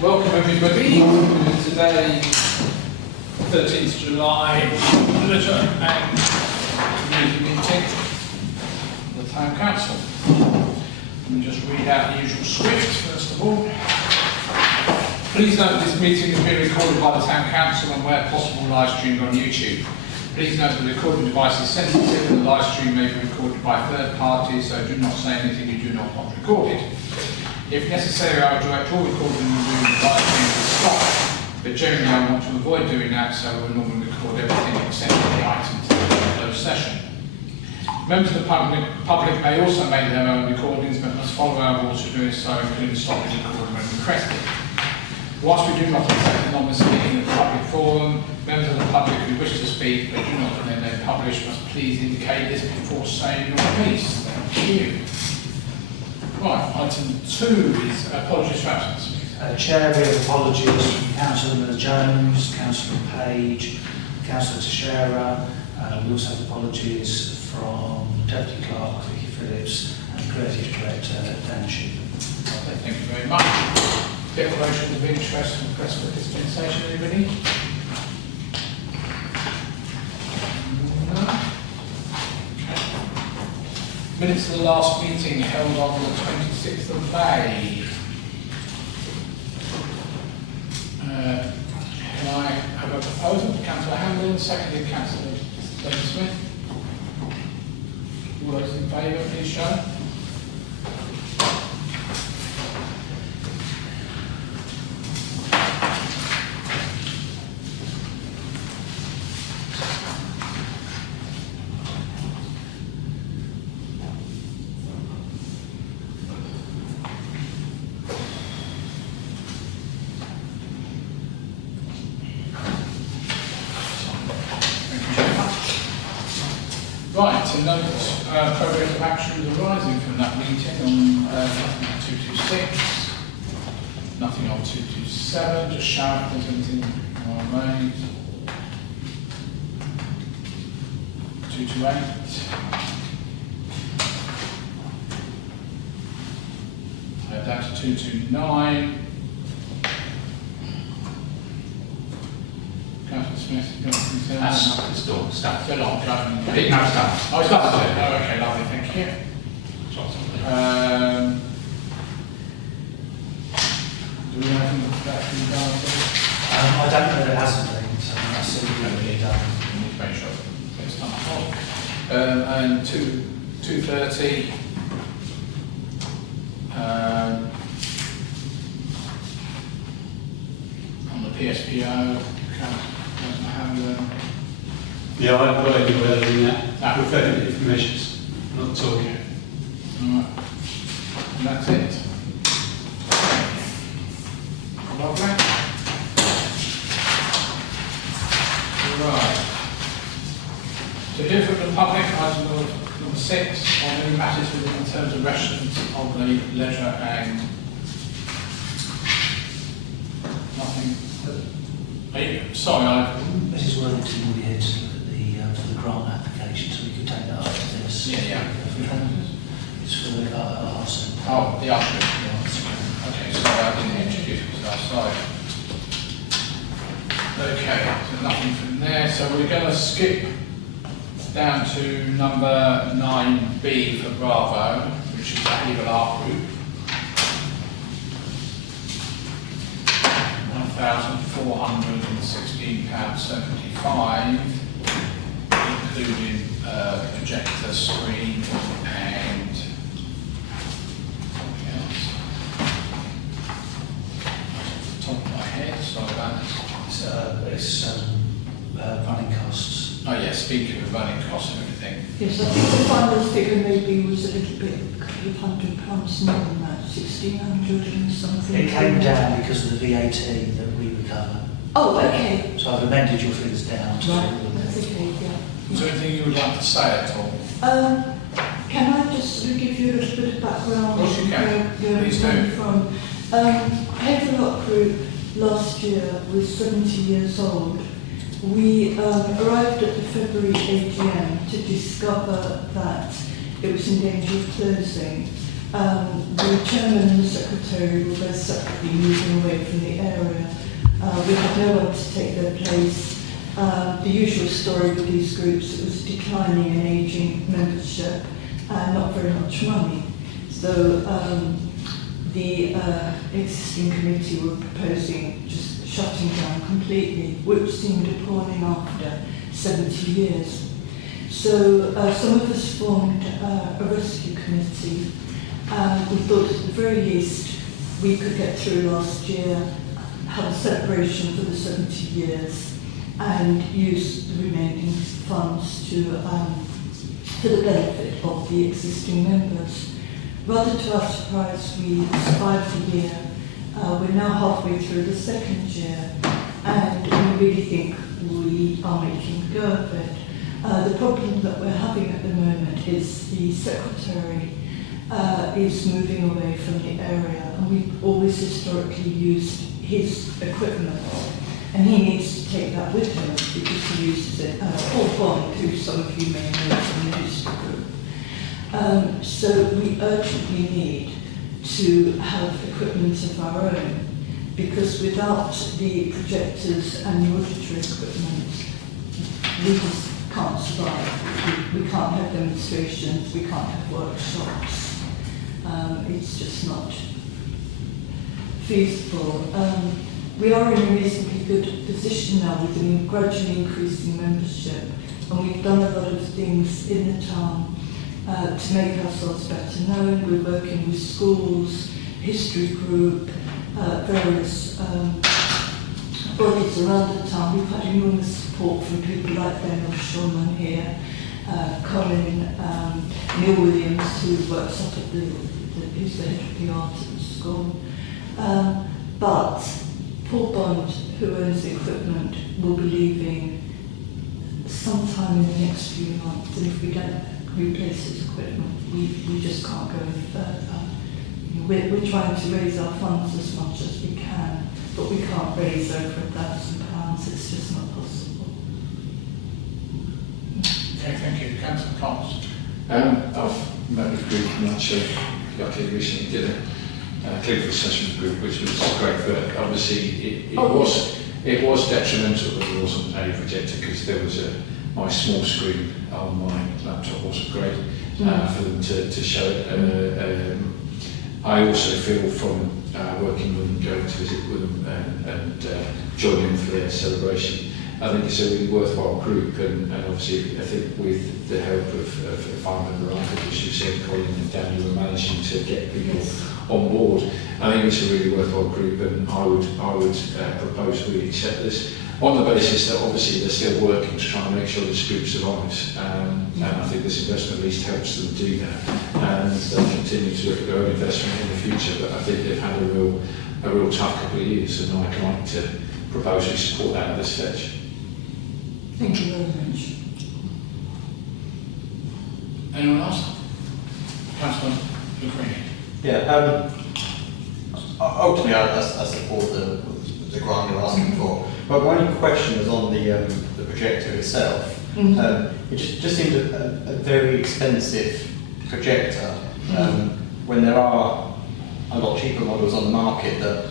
Welcome everybody. Today, 13th July, Leisure and Community meeting of the Town Council. Let me just read out the usual script first of all. Please note this meeting is being recorded by the Town Council and where possible live streamed on YouTube. Please note the recording device is sensitive and the live stream may be recorded by third parties, so do not say anything you do not want recorded. If necessary, I will direct all recording and reviewing the live stream to stop, but generally I want to avoid doing that, so we'll normally record everything except the item to the closed session. Members of the public may also make their own recordings, but must follow our rules for doing so, including stopping recording when requested. Whilst we do not accept anonymous speaking in the public forum, members of the public who wish to speak but do not want their name published must please indicate this before saying your piece. Thank you. Right, item 2 is apologies for absence. Chair, we have apologies from Councillor Jones, Councillor Page, Councillor Teixeira. We also have apologies from Deputy Clerk Vicky Phillips and Creative Director Dan Shepherd. Okay, thank you very much. Declaration of interest and request for dispensation, anybody? No. Minutes of the last meeting held on the 26th of May. Can I have a proposal? Councillor Haverhill, seconded Councillor Smith. All those in favour, please show. Right, to note progress of actions arising from that meeting on nothing on 226, nothing on 227, just shout if there's anything made. 228. Down to 229. Councillor Smith, you've got anything to say? It's still staff. Still on, driving. Big no staff. Oh, it's not it? Oh, okay, lovely, thank you. Do we have anything that's been done? I don't know that it hasn't been, so that's still being done. We need to make sure it's done. And 2:30. On the PSPO. Yeah, I've got any way of doing that. Ah. With further information, not talking. Alright. And that's it. Lovely. Right. To hear from the public, item number 6, on any matters within the terms and rations of the leisure and nothing. Sorry, Mrs Worthington will be here to look at for the grant application, so we could take that after this. Yeah. It's for the arson. Oh, the usher. Okay, sorry, I didn't introduce myself, sorry. Okay, so nothing from there. So we're going to skip down to number 9B for Bravo, which is the Haverhill Art Group. £1,416.75, including projector screen and something else. Off the top of my head, sorry about that. It's running costs. Oh yeah, speaking of running costs and everything. Yes, I think the final figure maybe was a little bit, a couple of £100 more than that, 1,600 and something. It came down because of the VAT that we recover. Oh, okay. So I've amended your figures down to Right, that's okay, yeah. Is there anything you would like to say at all? Can I just give you a little bit of background? Of course you can. Please do. From Haverhill Art Group last year was 70 years old. We arrived at the February AGM to discover that it was in danger of closing, The chairman and the secretary were both separately moving away from the area. We had no one to take their place. The usual story with these groups, it was declining and ageing membership and not very much money. So the existing committee were proposing just shutting down completely, which seemed appalling after 70 years. So some of us formed a rescue committee, and we thought at the very least we could get through last year, have a celebration for the 70 years, and use the remaining funds to for the benefit of the existing members. Rather to our surprise, we survived the year. We're now halfway through the second year, and we really think we are making a go of it. The problem that we're having at the moment is the secretary is moving away from the area, and we've always historically used his equipment, and he needs to take that with him because he uses it. Paul Bond, who some of you may know from the history group. So we urgently need to have equipment of our own, because without the projectors and the auditory equipment, we just can't survive. We can't have demonstrations, we can't have workshops. It's just not feasible. We are in a reasonably good position now with a gradually increasing membership, and we've done a lot of things in the town to make ourselves better known. We're working with schools, history group, various bodies around the town. We've had enormous support from people like Daniel Shulman here, Colin, Neil Williams, who works up at who's the head of the art at the school. But Paul Bond, who owns the equipment, will be leaving sometime in the next few months, and if we don't replace his equipment, we just can't go any further. We're trying to raise our funds as much as we can, but we can't raise over £1,000. It's just not possible. Okay, thank you. Councillor Cox. I've met with the group much. Luckily, recently did a clinical session with the group, which was great. But obviously, it was detrimental that there wasn't a projector, because there was my small screen on my laptop wasn't great for them to show it. I also feel from working with them, going to visit with them and joining them for their celebration, I think it's a really worthwhile group, and obviously I think with the help of if I remember right, as you said, Colin and Daniel were managing to get people on board. I think it's a really worthwhile group, and I would propose we accept this on the basis that obviously they're still working to try and make sure this group survives, and I think this investment at least helps them do that, and they'll continue to look at their own investment in the future. But I think they've had a real tough couple of years, and I'd like to propose we support that at this stage. Thank you very much. Anyone else? Councillor McCready. Yeah, ultimately I support the grant you're asking for, but my only question was on the projector itself. It just seemed a very expensive projector, when there are a lot cheaper models on the market that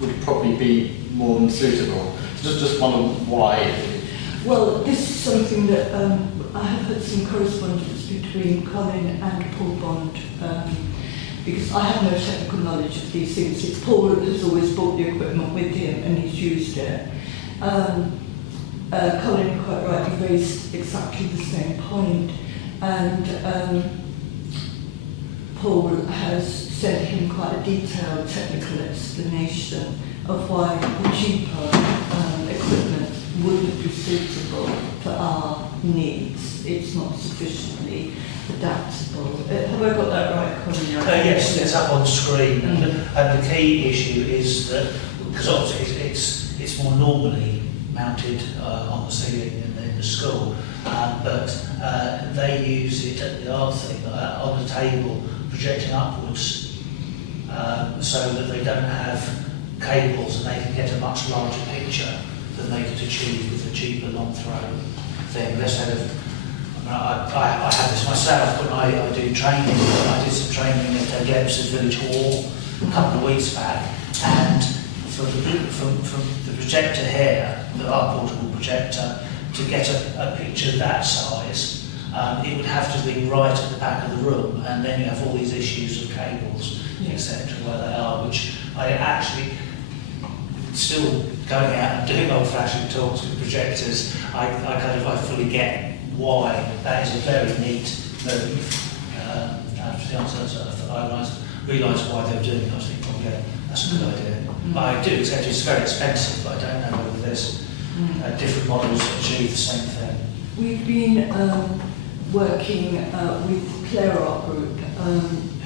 would probably be more than suitable. Just wonder why. Well, this is something that I have had some correspondence between Colin and Paul Bond, because I have no technical knowledge of these things. It's Paul has always bought the equipment with him and he's used it. Colin quite rightly raised exactly the same point, and Paul has sent him quite a detailed technical explanation of why the cheaper equipment wouldn't be suitable for our needs. It's not sufficiently adaptable. Have I got that right, Colin? Yes, it's up on screen, and the key issue is that, because obviously it's more normally mounted on the ceiling in the school, but they use it at the art thing on the table projecting upwards, so that they don't have cables and they can get a much larger picture than they could achieve with a cheaper long throw thing. Let's have I have this myself when I do training. I did some training at Dempster's Village Hall a couple of weeks back, and from the projector here, our portable projector, to get a picture that size, it would have to be right at the back of the room, and then you have all these issues of cables, etc., where they are, which I actually, still going out and doing old-fashioned talks with projectors, I fully get why that is a very neat move. To be honest, I realised why they were doing it. I was thinking, oh yeah, that's a good idea. But I do accept it's very expensive, but I don't know whether there's different models that achieve the same thing. We've been working with Clare Art Group,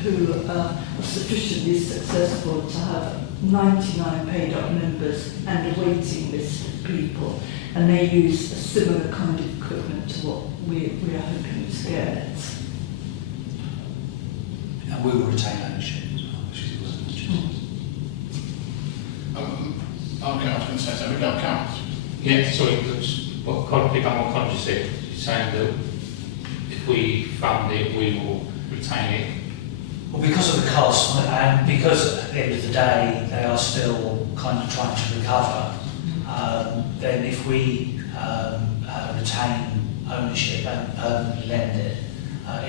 who are sufficiently successful to have 99 paid-up members and a waiting list of people, and they use a similar kind of equipment to what we are hoping to get. And we will retain ownership as well, which is worth mentioning. Okay, I was going to say, so we got accounts. Yeah, sorry, what pick up on what Colin just said. You're saying that if we fund it, we will retain it. Well, because of the cost, and because at the end of the day they are still kind of trying to recover, then if we retain ownership and permanently lend it,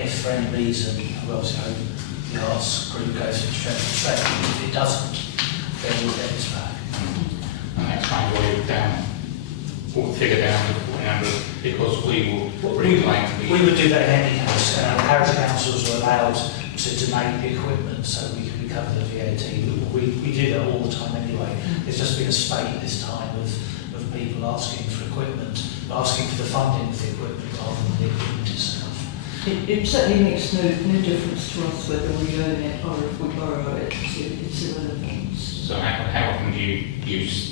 if for any reason, we obviously hope the arts group goes from strength to strength, if it doesn't, then we'll get this back. And that's kind of why you're down, put the figure down, because we will reclaim. We would do that in any case. Parish councils are allowed to donate the equipment so we can recover the VAT. We do that all the time anyway. There's just been a spate this time of people asking for equipment, asking for the funding of the equipment rather than the equipment itself. It certainly makes no difference to us whether we own it or if we borrow it. It's irrelevant. So how often do you use?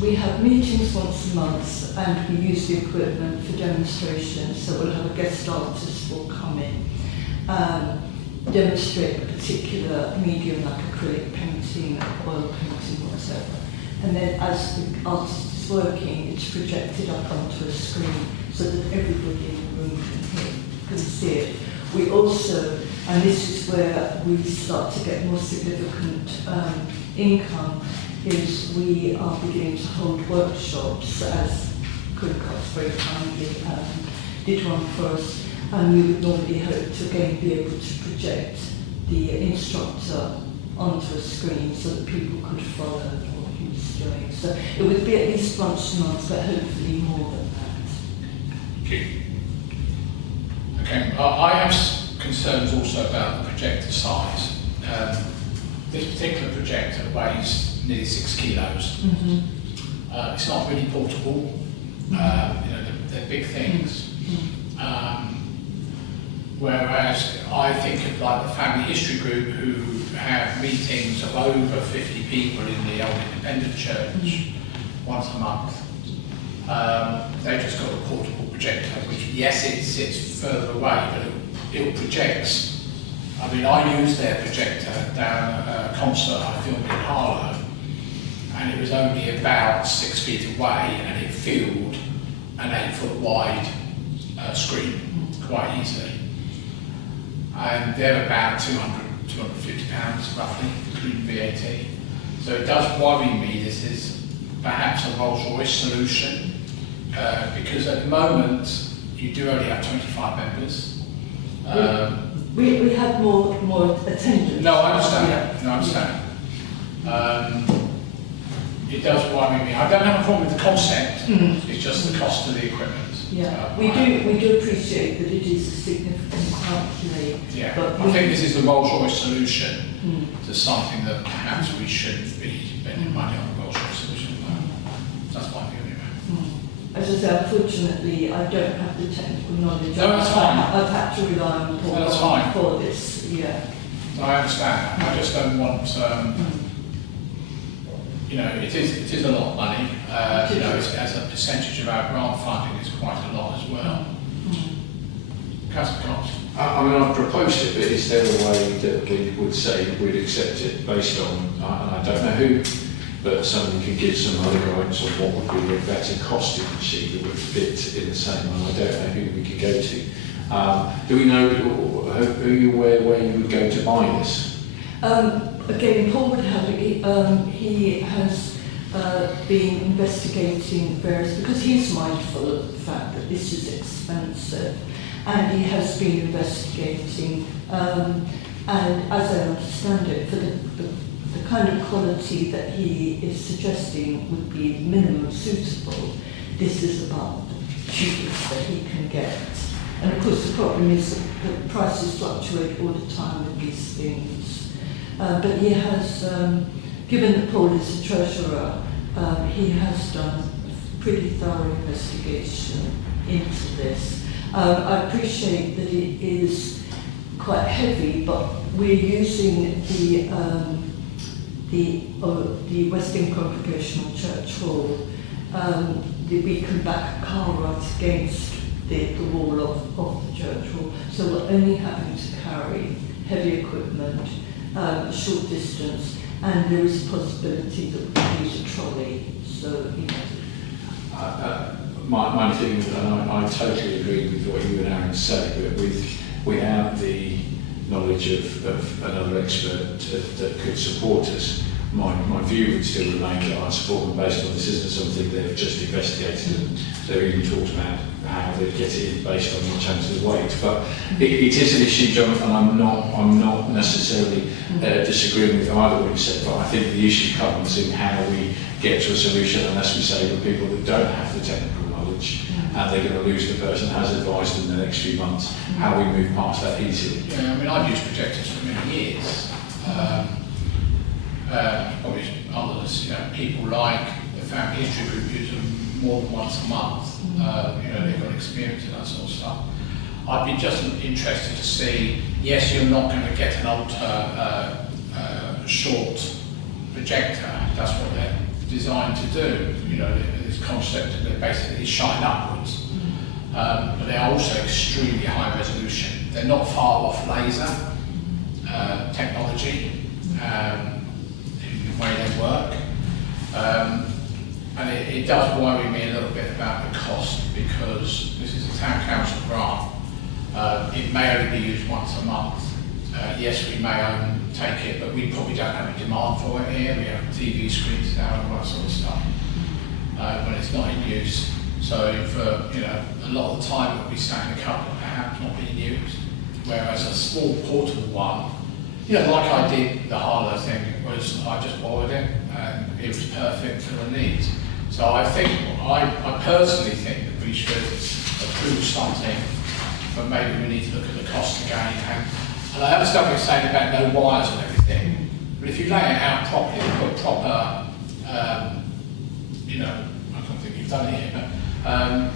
We have meetings once a month, and we use the equipment for demonstrations. So we'll have a guest artist will come in, demonstrate a particular medium like acrylic painting, oil painting, whatever. And then as the artist is working, it's projected up onto a screen so that everybody in the room can see it. We also, and this is where we start to get more significant income, is we are beginning to hold workshops, as Cox very kindly did one for us, and we would normally hope to again be able to project the instructor onto a screen so that people could follow what he was doing. So it would be at least once a month, but hopefully more than that. Thank you. Okay, I have concerns also about the projector size. This particular projector weighs nearly 6 kilos. It's not really portable. They're big things. Whereas I think of like the family history group who have meetings of over 50 people in the old independent church once a month. They've just got a portable projector, which yes, it sits further away, but it projects. I mean, I used their projector down at a concert I filmed in Haverhill, and it was only about 6 feet away, and it filled an 8-foot wide screen quite easily. And they're about £250 roughly, including VAT. So it does worry me this is perhaps a Rolls-Royce solution, because at the moment you do only have 25 members. We have more attendance. No, I understand. No, I understand. It does worry me. I don't have a problem with the concept. It's just the cost of the equipment. Yeah, we do appreciate that it is a significant outlay. Yeah, but I think this is the Rolls-Royce solution to something that perhaps we shouldn't be spending money on a Rolls-Royce solution. That's my view anyway. As I say, unfortunately, I don't have the technical knowledge. No, that's fine. I've had to rely on Paul No, that's fine. for this. Yeah. I understand. I just don't want. It is a lot of money. As a percentage of our grant funding, is quite a lot as well. Councillor Cox. I mean, I've proposed it, but is there a way that we would say we'd accept it based on, and I don't know but somebody could give some other guidance on what would be a better costing machine that would fit in the same one. I don't know who we could go to. Do we know, are you aware where you would go to buy this? Again, Paul would have it. He has been investigating various, because he's mindful of the fact that this is expensive, and he has been investigating, and as I understand it, for the kind of quality that he is suggesting would be minimum suitable, this is about the cheapest that he can get. And of course the problem is that the prices fluctuate all the time with these things. But he has, given that Paul is the treasurer, he has done a pretty thorough investigation into this. I appreciate that it is quite heavy, but we're using the Western Congregational Church Hall. We can back a car right against the wall of the church hall, so we're only having to carry heavy equipment a short distance, and there is a possibility that we can use a trolley. So, you know. My thing is, and I totally agree with what you and Aaron say, but without the knowledge of another expert that could support us, my view would still remain that I'd support them based on this isn't something they've just investigated, and they've even talked about how they'd get it in based on the chances of weight. But it is an issue, John, and I'm not necessarily disagreeing with either what you said, but I think the issue comes in how we get to a solution, unless we say with people that don't have the technical knowledge and they're going to lose the person as advised in the next few months, how we move past that easily. Yeah, I mean, I've used projectors for many years. Probably others, you know, people like the family history group use them more than once a month. You know, they've got experience in that sort of stuff. I'd be just interested to see, yes, you're not going to get an ultra short projector, that's what they're designed to do. You know, this concept that basically shine upwards. But they are also extremely high resolution. They're not far off laser technology. The way they work, and it does worry me a little bit about the cost, because this is a town council grant. It may only be used once a month. Yes, we may take it, but we probably don't have any demand for it here. We have TV screens now and all that sort of stuff when it's not in use. So for, you know, a lot of the time it will be sat in a cupboard, perhaps not being used. Whereas a small portable one, you know, like I did the Harlow thing, was I just borrowed it and it was perfect for the needs. So I think, I personally think that we should approve something, but maybe we need to look at the cost again. And I understand what you're saying about no wires and everything, but if you lay it out properly, put proper, you know, I don't think you've done it here, but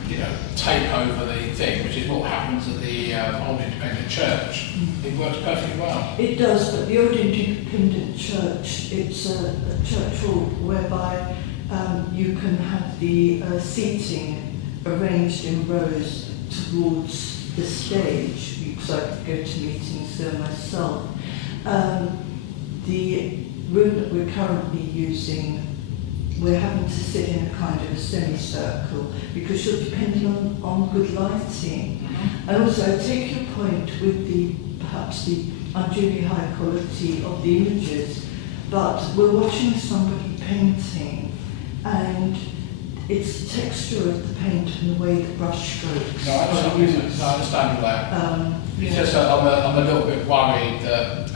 you know, tape over the thing, which is what happens at the old independent church. It works perfectly well. It does, but the old independent church, it's a church hall whereby you can have the seating arranged in rows towards the stage, because I could go to meetings there myself. The room that we're currently using, we're having to sit in a kind of a semicircle because you're depending on good lighting. And also I take your point with perhaps the unduly high quality of the images, but we're watching somebody painting and it's the texture of the paint and the way the brush strokes. No, I understand that. It's just that I'm a little bit worried that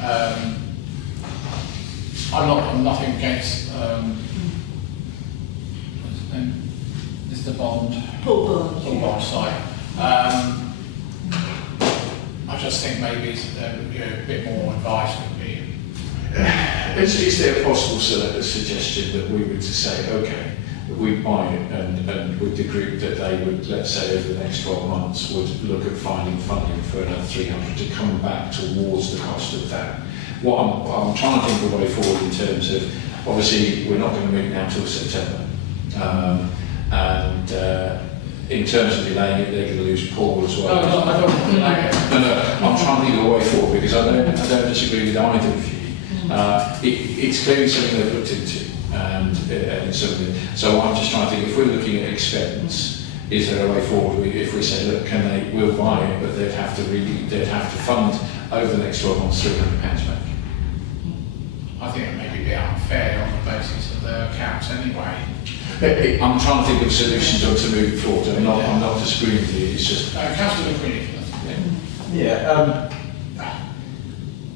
I'm nothing against Mr. Bond. Paul Bond. Paul Bond, sorry. I just think maybe you know, a bit more advice would be. Is there a possible suggestion that we were to say, okay, we buy it and with the group that they would, let's say over the next 12 months, would look at finding funding for another 300 to come back towards the cost of that? What I'm trying to think of a way forward in terms of, obviously we're not going to meet now till September. In terms of delaying it, they're going to lose Paul as well. No, I don't want to delay it. No, I'm trying to think of a way forward because I don't disagree with either of you. It's clearly something they've looked into. and so I'm just trying to think, if we're looking at expense, is there a way forward? If we say, look, we'll buy it, but they'd have to fund over the next 12 months £300 back. I think it may be a bit unfair on the basis of their accounts anyway. I'm trying to think of solutions to move forward. I'm not disagreeing with you. It's just Councillor McQueen. Yeah,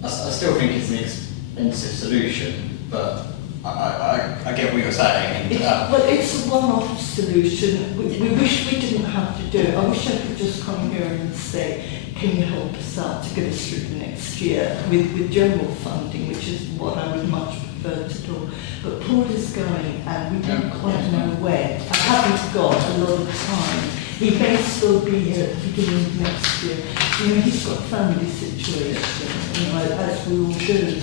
I still think it's an expensive solution, but I get what you're saying. Well, it's a one-off solution. We wish we didn't have to do it. I wish I could just come here and say, can you help us out to get us through the next year with general funding, which is what I would much prefer to do. But Paul is going and we don't quite know when. I haven't got a lot of time. He may still be here at the beginning of next year. You know, he's got a family situation, you know, as we all do.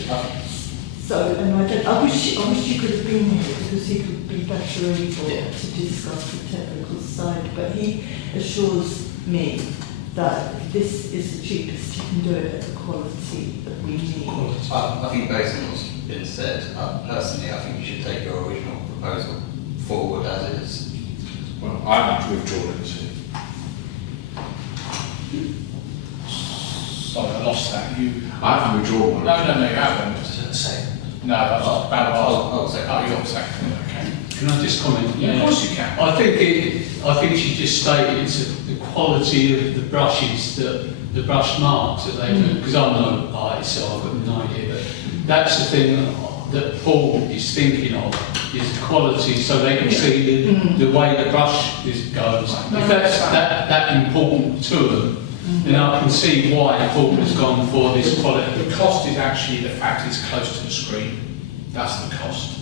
So, and I wish you could have been here because he could be better able to discuss the technical side. But he assures me that this is the cheapest he can do it at the quality that we need. I think based on what's been said, personally, I think you should take your original proposal forward as is. well, I haven't withdrawn it. Sorry, I lost that. I haven't withdrawn one. No, you haven't. No, that's I'll second. Oh, you're second. Okay. Can I just comment? Yeah, of course you can. I think you should just state it's the quality of the brushes, the brush marks that they do. Because I'm no artist, so I've got no idea. But that's the thing that Paul is thinking of, is the quality, so they can see the way the brush goes. If that's that important to them, then I can see why Paul has gone for this quality. The cost is actually the fact it's close to the screen. That's the cost.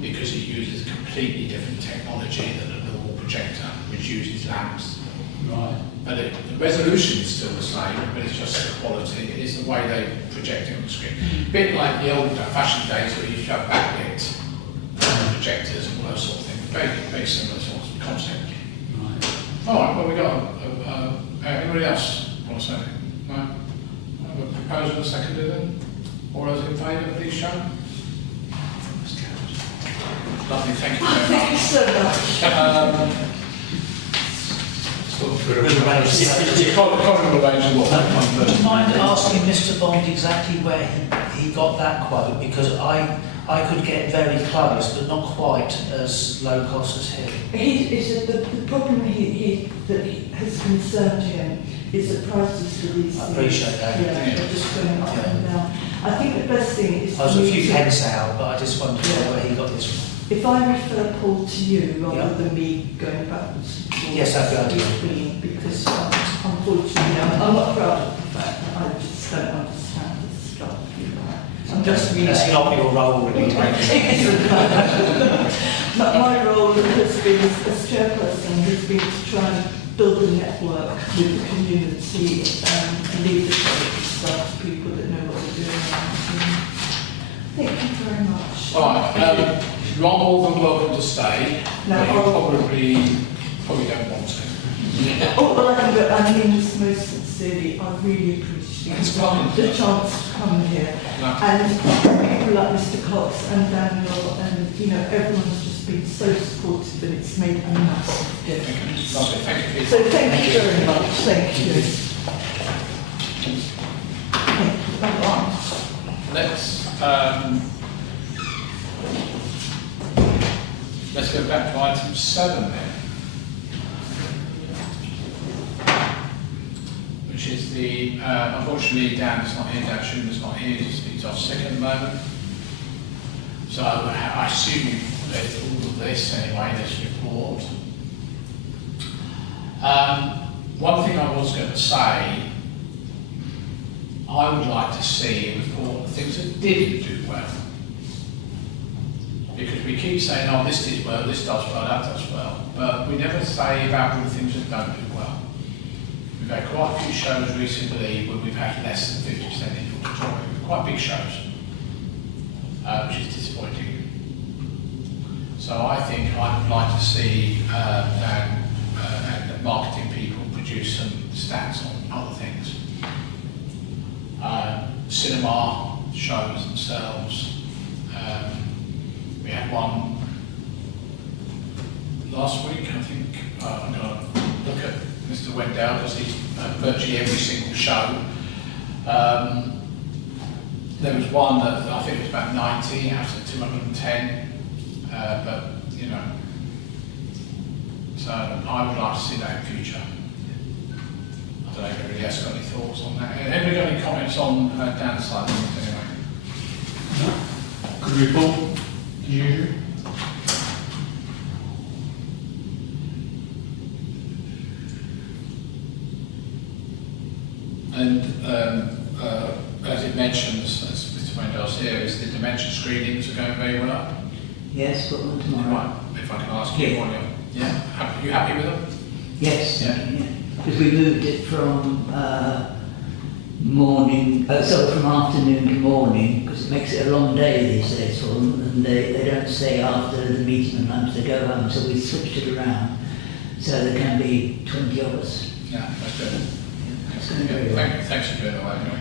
Because it uses completely different technology than a normal projector, which uses lamps. Right. But the resolution is still the same, but it's just the quality. It is the way they project it on the screen. A bit like the old fashioned days where you shove backlit projectors and all those sort of things. Very similar sort of concept. Right. All right, well, we got anybody else want to say anything? No? Have a proposal and seconded then? All those in favour, please show. Lovely, thank you very Thank you much. so much. Would you mind asking Mr. Bond exactly where he got that quote? Because I could get very close, but not quite as low cost as him. The problem that has concerned him is the prices for these I appreciate that. Yeah, they're just going up and down. I think the best thing is I was for a you few to- pence out, but I just wondered where he got this from. If I refer Paul to you rather Yeah. than me going backwards and forwards, Yes, that'd be ideal. brilliant, because unfortunately I'm not proud of the fact that I just don't understand this stuff. You know. I'm just really. That's not your role, really. It isn't. But my role has been as chairperson has been to try and build a network with the community and lead the stuff to people that know what they're doing. Thank you very much. All right, you are more than welcome to stay, No, but you I'll- probably don't want to. Oh, well, I mean this most sincerely. I really appreciate It's fine. the chance to come here. No. And people like Mr. Cox and Daniel and, you know, everyone's just been so supportive and it's made a massive difference. Lovely, thank you. So thank you very much. Thank you. Thank you. Bye-bye. Let's go back to item 7 then, which is the, unfortunately Dan is not here, Dan Schumer's not here, he's off sick at the moment. So I assume you've read all of this anyway, this report. One thing I was going to say, I would like to see a report of things that didn't do well. Because we keep saying, oh, this did well, this does well, that does well, but we never say about all the things that don't do well. We've had quite a few shows recently where we've had less than 50% in auditorium, quite big shows, which is disappointing. So I think I would like to see Dan and the marketing people produce some stats on other things. Cinema shows themselves, We had one last week, I think. I'm going to look at Mr. Wendell because he's at virtually every single show. There was one that I think was about 90 out of 210, but you know, so I would like to see that in future. I don't know if anybody else got any thoughts on that. Anybody got any comments on downside things anyway? Good report, as usual. And as it mentions, as Mr. Wendell's here, is the dementia screenings are going very well. Yes, got one tomorrow. Right, if I can ask you one, yeah, are you happy with them? Yes, Yeah. because we moved it from from afternoon to morning, because it makes it a long day these days for them, and they don't stay after the meeting and lunch, they go home, so we switched it around, so there can be 20 of us. Yeah, that's good. It's going very well. Thanks for doing that anyway.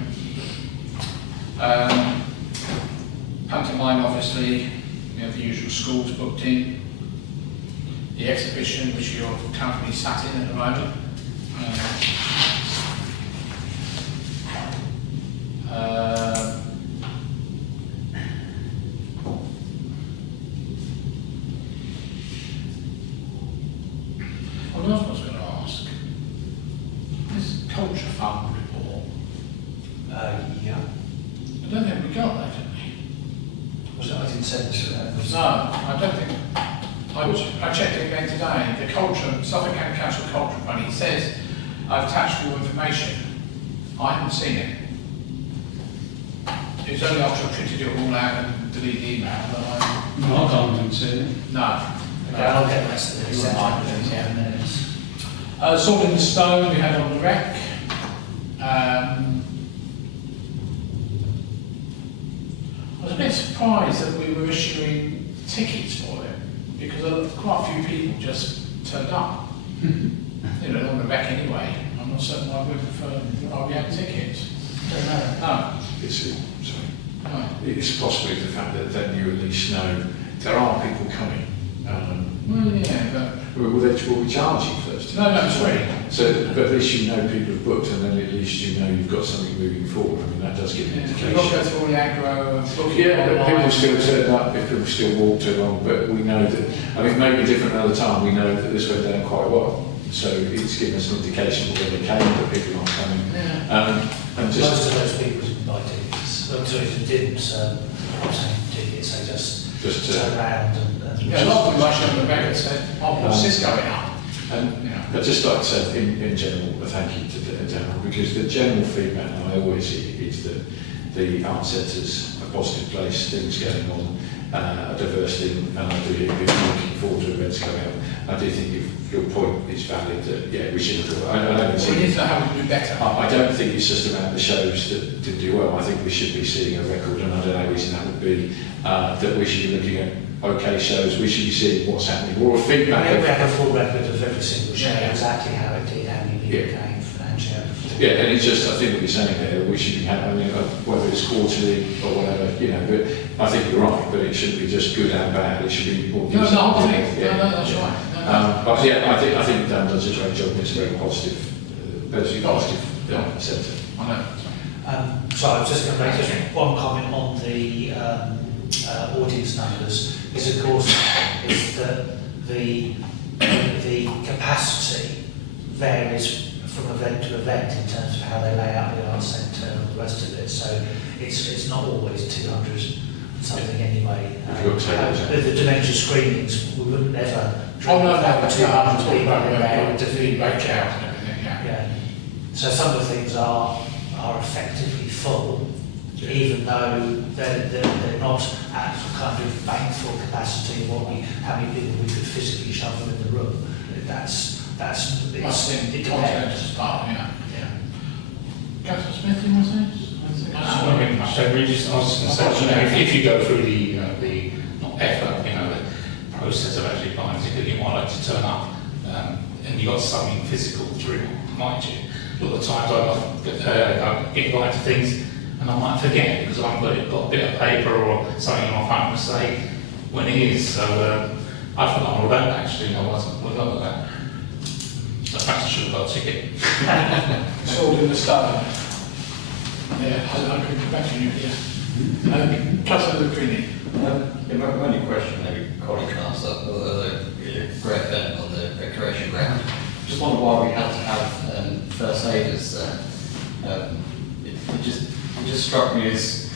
Pantomime, obviously, we have the usual schools booked in. The exhibition, which your company sat in at the moment. What else was I going to ask? This culture fund report. Yeah. I don't think we got that, did we? Was it, I didn't send this to that. No, I don't think. I checked it again today. The culture, Suffolk County Council Culture Fund, it says I've attached more information. I haven't seen it. It was only after I printed it all out and deleted the email that I. No, I can't even see it. No. Okay, I'll get the rest of it. You Sent might, in yeah. 10 minutes. Sword in the Stone we had on the rec. I was a bit surprised that we were issuing tickets for it because quite a few people just turned up. You know, on the rec anyway. I'm not certain why we had tickets. Don't know. No. No. It's possibly the fact that then you at least know there are people coming. Well, yeah, Will we charge you first? No, it's free. So, but at least you know people have booked, and then at least you know you've got something moving forward. I mean, that does give an We've indication. got to go through all the aggro. Booking Yeah, but online. people still turned up, people still walked along, but we know that, I mean, maybe different another time, we know that this went down quite well. So it's given us an indication that when they came, that people aren't coming. Yeah. And Most just, of those people didn't buy tickets. Those who didn't obtain tickets, they just turned around and Yeah, a lot of them rushed on the rec and said, oh, what's this going on? and You know. I'd just like to say, in general, a thank you to Darryl, because the general feedback that I always hear is that the art centre's a positive place, things going on, a diverse thing, and I do hear people looking forward to events coming up. I do think your point is valid that, yeah, we should do it. I don't We see need to know how we do better. I don't think it's just about the shows that did do well. I think we should be seeing a record, and I don't know reason that would be that we should be looking at okay shows. We should be seeing what's happening, or feedback. we have a full record of every single show, Yeah. exactly how it did, how many people came, financially. Yeah, and it's just, I think what you're saying there, we should be having, I mean, whether it's quarterly or whatever, you know, but I think you're right, but it shouldn't be just good and bad, it should be more. No, no, Yeah. no, that's right. No. But yeah, I think Dan does a great job, it's a very positive, centre. I know. So I was just going to make just one comment on the audience numbers. Is of course is that the capacity varies from event to event in terms of how they lay out the art centre and the rest of it. So it's not always 200 something anyway. With the dementia screenings, we wouldn't ever Oh, no, have 200 people in there no, to the feed break out and everything, yeah. Yeah. So some of the things are effectively full, even though they're not at kind of bank full capacity. How many people we could physically shove in the room? Must it seem depends. content to start, yeah. Councillor Smith, you want to say? So we just asked if you go through the not effort, the process of actually buying a ticket, you might like to turn up and you've got something physical to remind you. A lot of times I get invited to things and I might forget because I haven't got a bit of paper or something on my phone to say, when it is. So I've forgotten all about that actually. I wasn't all about that. So perhaps I should have got a ticket. It's all in the stone. Yeah, I could come back to you here. Councillor Lucrini. Yeah, my only question, maybe colleague can answer, a great event on the recreation ground. Just wonder why we had to have first aiders there. It just struck me as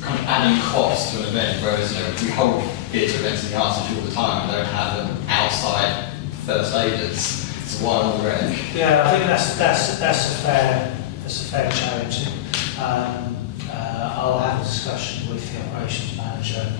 kind of adding cost to an event, whereas we hold theatre events in the arts all the time and don't have them outside first aiders. So why on the rec? Yeah, I think that's a fair challenge. I'll have a discussion with the operations manager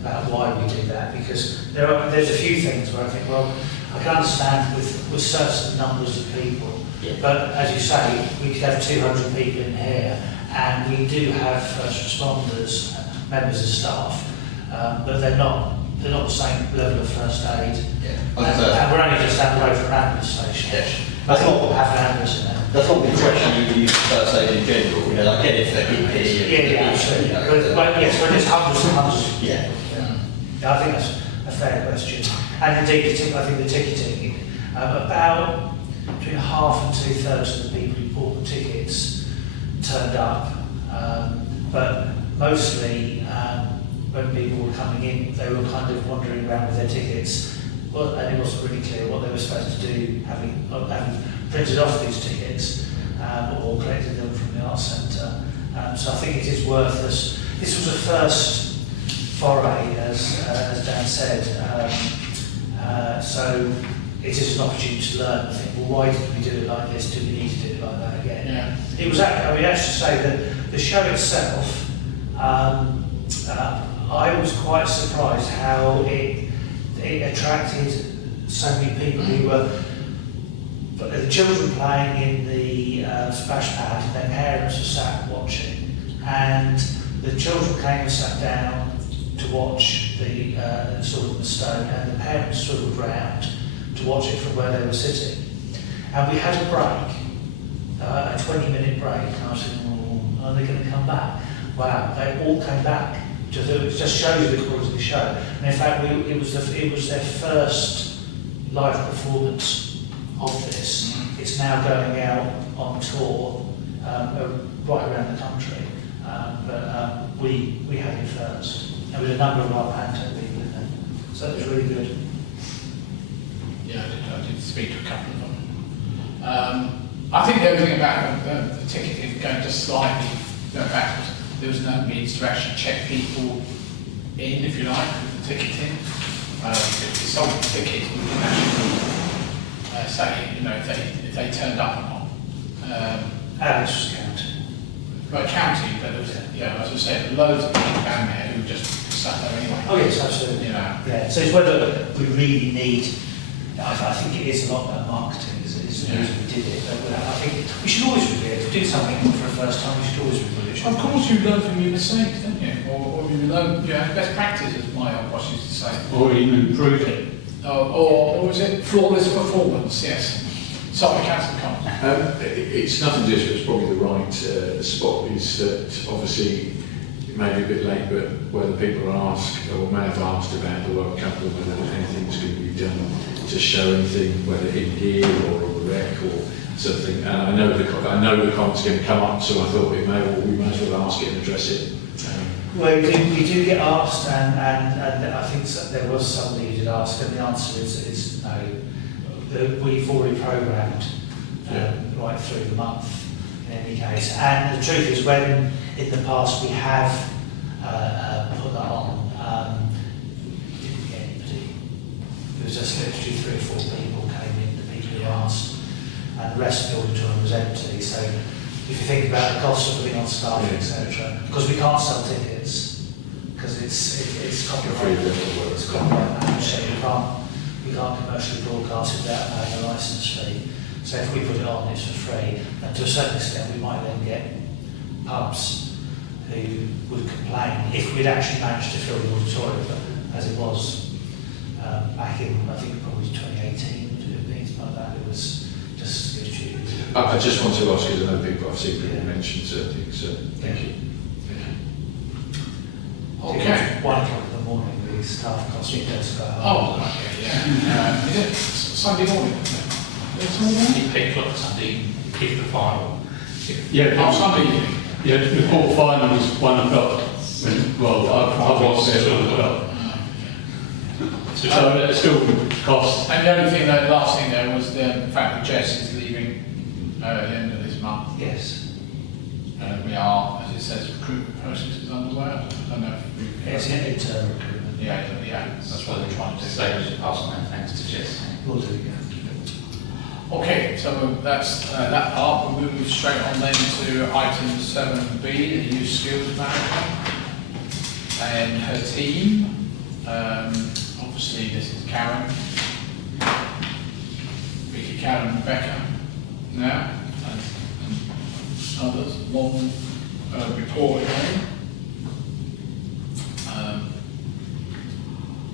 about why we did that, because there's a few things where I think, well, I can understand with certain numbers of people, but as you say, we could have 200 people in here, and we do have first responders, members of staff, but they're not the same level of first aid. Yeah. And we're only just down the road from an ambulance station. Yeah. I thought we'll have an ambulance in there. That's not the question you use first aid in general, I get it for EP. Yeah, absolutely. But yes, when there's hundreds and hundreds. Yeah. Yeah, I think that's a fair question. And indeed, I think the ticketing, about between half and 2/3 of the people who bought the tickets turned up. But mostly, when people were coming in, they were kind of wandering around with their tickets. Well, and it wasn't really clear what they were supposed to do, having printed off these tickets or collected them from the Arts Centre. So I think it is worth us. This was a first foray, as Dan said. So it is an opportunity to learn and think, well, why did we do it like this? Do we need to do it like that again? Yeah. It was actually, I should say that the show itself, I was quite surprised how it attracted so many people who were the children playing in the splash pad, and their parents were sat watching, and the children came and sat down to watch the sort of the stone, and the parents swiveled round to watch it from where they were sitting. And we had a break, a 20-minute break, and I was thinking, are they going to come back? Wow, they all came back. It just shows you the quality of the show. And in fact, it was their first live performance of this. It's now going out on tour right around the country. But we had it first. And with a number of our panto people in there. So it was really good. Yeah, I did speak to a couple of them. I think the only thing about the ticket is going to slightly backwards. There was no means to actually check people in, if you like, with the ticketing. If we sold the tickets, we didn't actually say, if they turned up or not. Alice was counting. But counting, but there was, as I said, loads of people down there who just sat there anyway. Oh yes, absolutely. Yeah. So it's whether we really need. I think it is a lot about marketing. It's the reason we did it. But I think we should always review it. If we do something for the first time, we should always review it. Of course, you learn from your mistakes, don't you? Or you learn, best practice, as my old boss used to say. Or even improve it. Or was it flawless performance? Yes. Sorry, Councillor Collins. It's nothing to do, it's probably the right spot. Is that obviously it may be a bit late, but whether people are asked or may have asked about the World Cup or whether anything's going to be done to show anything, whether in here or on the rec or something. And I know the comment's going to come up, so I thought we may as well ask it and address it. Well, we do get asked, and I think there was somebody who did ask, and the answer is no. We've already programmed right through the month in any case. And the truth is, when in the past we have put that on, we didn't get anybody. It was just literally 3 or 4 people came in, the people who asked, and the rest of the auditorium was empty. So if you think about the cost of putting on staff, etc., because we can't sell tickets, because it's copyright. It's copyright managed, so we can't commercially broadcast without paying a licence fee. So if we put it on, it's for free. And to a certain extent, we might then get pubs who would complain if we'd actually managed to fill the auditorium, but as it was back in, I think probably 2018, would it have been something like that? It was stupid. I just want to ask, because I know I've seen people mention certain things, so thank you. Okay. 1 o'clock in the morning, really. staff constantly go to go home. Oh, okay, yeah. Is it Sunday morning? Is it Sunday morning? 8 o'clock Sunday, keep the final. Yeah, Oh, Sunday evening. yeah, the quarter final was 1 o'clock. Well, I was there at 1 o'clock. So it still costs. And the only thing, the last thing there was the fact that Jess is leaving at the end of this month. Yes. We are, as it says, recruitment process is underway. I don't know if we've... It's an internal recruitment. Yeah, that's what we're trying to do. So we should pass on that thanks to Jess. We'll do, yeah. Okay, so that's that part. We'll move straight on then to item 7B, the youth skills manager and her team. Obviously, this is Karen, Vicky, Karen, Rebecca, now, and others. Long report again.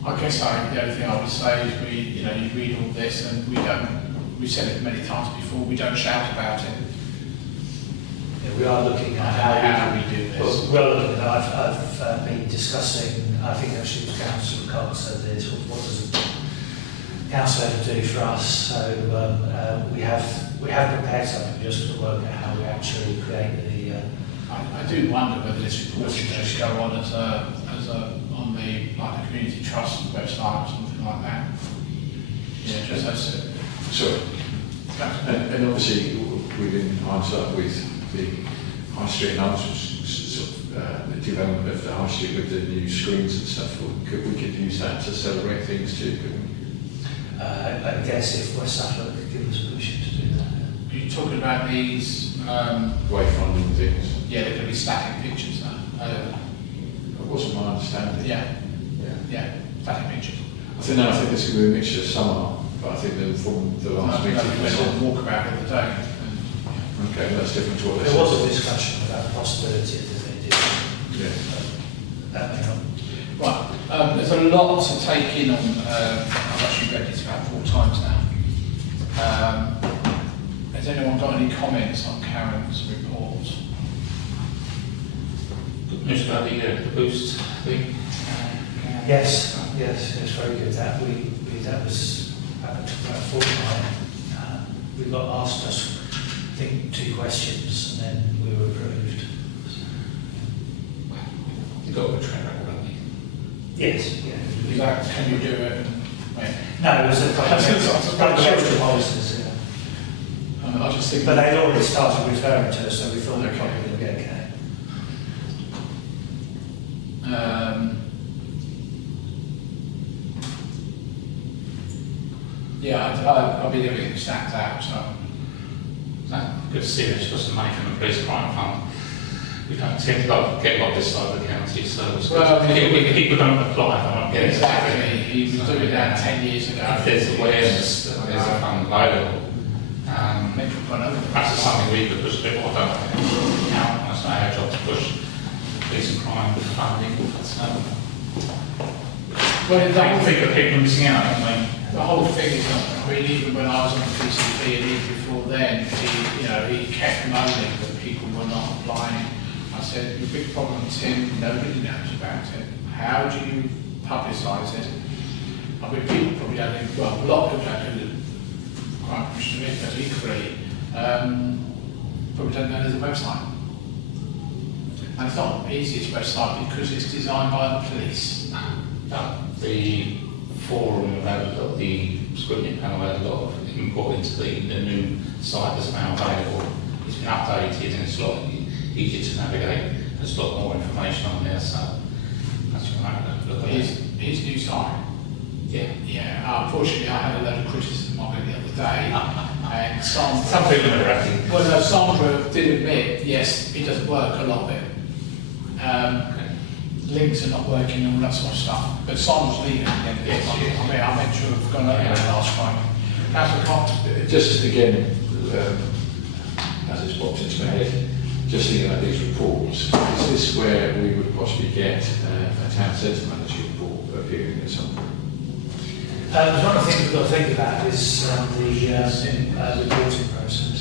I guess the only thing I would say is you read all this and we've said it many times before, we don't shout about it. Yeah, we are looking at How we do this. Well, we are looking at, I've been discussing, I think actually it was Councillor Cox said this, what does the council ever do for us? So we have prepared something, just to work out how we actually create the. I do wonder whether this report should just go on as on the community trust website or something like that. Yeah, just as it. Sorry. And obviously, within hindsight with the High Street and others, sort of the development of the High Street with the new screens and stuff, we could use that to celebrate things too, couldn't we? I guess if West Suffolk could give us permission to do that. Are you talking about these? Wayfinding things. Yeah, they're going to be static pictures now. That wasn't my understanding. Yeah, static pictures. I think there's going to be a mixture of some art, but I think from the last meeting. We went on a walk about the other day. Okay, well, that's different to what they There said. was a discussion about the possibility that they did. Yeah. That may not. Right, there's a lot to take in on, I've actually read this about 4 times now. Has anyone got any comments on Karen's report? Good news about the boost thing. Yes, very good. That was about a fortnight. We got asked us, I think, 2 questions, and then we were approved. You've got a good track record, haven't you? Yes, yeah. Is that, can you do it? Wait, No, it was a couple of extra policies, yeah. I just think. But they'd already started referring to us, so we thought we'd probably get okay. Yeah, I'll be a bit stacked out, so. Good to see there's got some money from the police crime fund. We don't tend to get a lot this side of the county, so it's good. People don't apply, they won't get it. Exactly, he was doing that 10 years ago. If there's awareness that there's a fund available, perhaps it's something we could push a bit more, don't we? Now, it's not our job to push police and crime funding, Well, I don't think that people are missing out, don't they? the whole thing is, even when I was on the PCP and even before then, he kept moaning that people were not applying. I said, the big problem, Tim, nobody knows about it. How do you publicise it? I mean, people probably don't think, well, a lot of people don't know the Crime Commission is, but equally, probably don't know there's a website. And it's not the easiest website because it's designed by the police. The forum had the scrutiny panel had a lot of input into the new site that's now available. It's been updated and it's a lot easier to navigate. There's a lot more information on there, so that's what I'm going to look at. His new site. Yeah. Unfortunately, I had a load of criticism of it the other day, and Sandra. Some people are happy. Well, no, Sandra did admit, yes, it doesn't work a lot of it. Links are not working and all that sort of stuff. But Sandra's leaving at the end of this month. I mean, I meant to have gone over it last time. Councillor Cox. Just again, as it's popped into my head, just thinking about these reports, is this where we would possibly get a town centre manager report appearing at some point? One of the things we've got to think about is the reporting process.